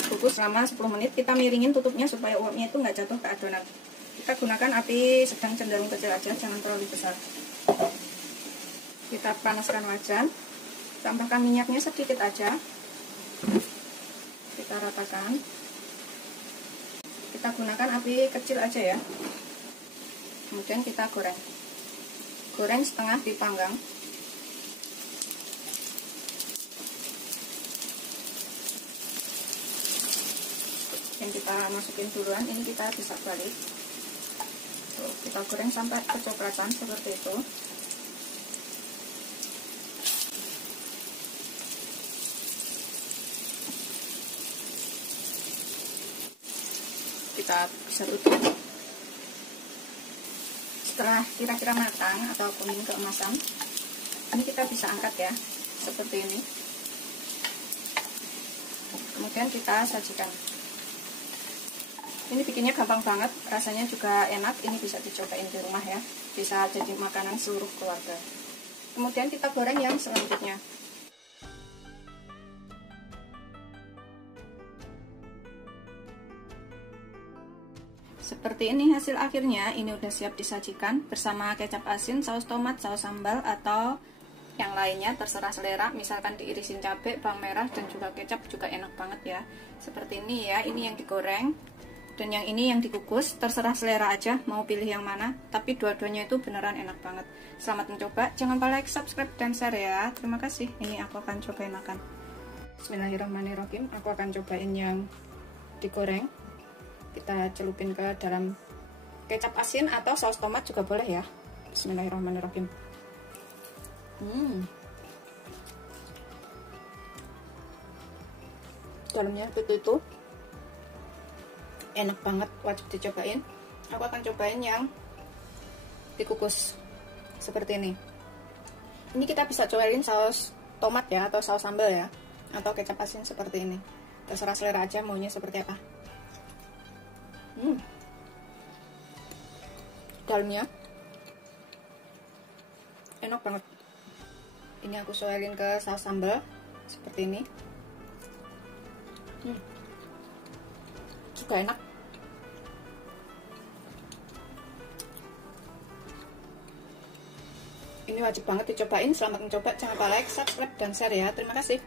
Kukus selama 10 menit. Kita miringin tutupnya supaya uapnya itu nggak jatuh ke adonan. Kita gunakan api sedang cenderung kecil aja, jangan terlalu besar. Kita panaskan wajan, tambahkan minyaknya sedikit aja. Kita ratakan. Kita gunakan api kecil aja ya. Kemudian kita goreng. Goreng setengah dipanggang. Yang kita masukin duluan, ini kita bisa balik. Tuh, kita goreng sampai kecoklatan seperti itu. Kita bisa tutup. Setelah kira-kira matang atau kuning keemasan, ini kita bisa angkat ya, seperti ini. Kemudian kita sajikan. Ini bikinnya gampang banget, rasanya juga enak. Ini bisa dicobain di rumah ya, bisa jadi makanan seluruh keluarga. Kemudian kita goreng yang selanjutnya. Seperti ini hasil akhirnya. Ini udah siap disajikan bersama kecap asin, saus tomat, saus sambal, atau yang lainnya terserah selera. Misalkan diirisin cabai, bawang merah, dan juga kecap juga enak banget ya. Seperti ini ya, ini yang digoreng dan yang ini yang dikukus, terserah selera aja mau pilih yang mana, tapi dua-duanya itu beneran enak banget. Selamat mencoba, jangan lupa like, subscribe, dan share ya. Terima kasih. Ini aku akan cobain makan. Bismillahirrahmanirrahim. Aku akan cobain yang digoreng. Kita celupin ke dalam kecap asin atau saus tomat juga boleh ya. Bismillahirrahmanirrahim. Dalamnya itu enak banget, wajib dicobain. Aku akan cobain yang dikukus seperti ini. Ini kita bisa cobain saus tomat ya, atau saus sambal ya, atau kecap asin seperti ini. Terserah selera aja maunya seperti apa. Dalamnya enak banget. Ini aku soelin ke saus sambal seperti ini. Juga enak. Ini wajib banget dicobain. Selamat mencoba. Jangan lupa like, subscribe, dan share ya. Terima kasih.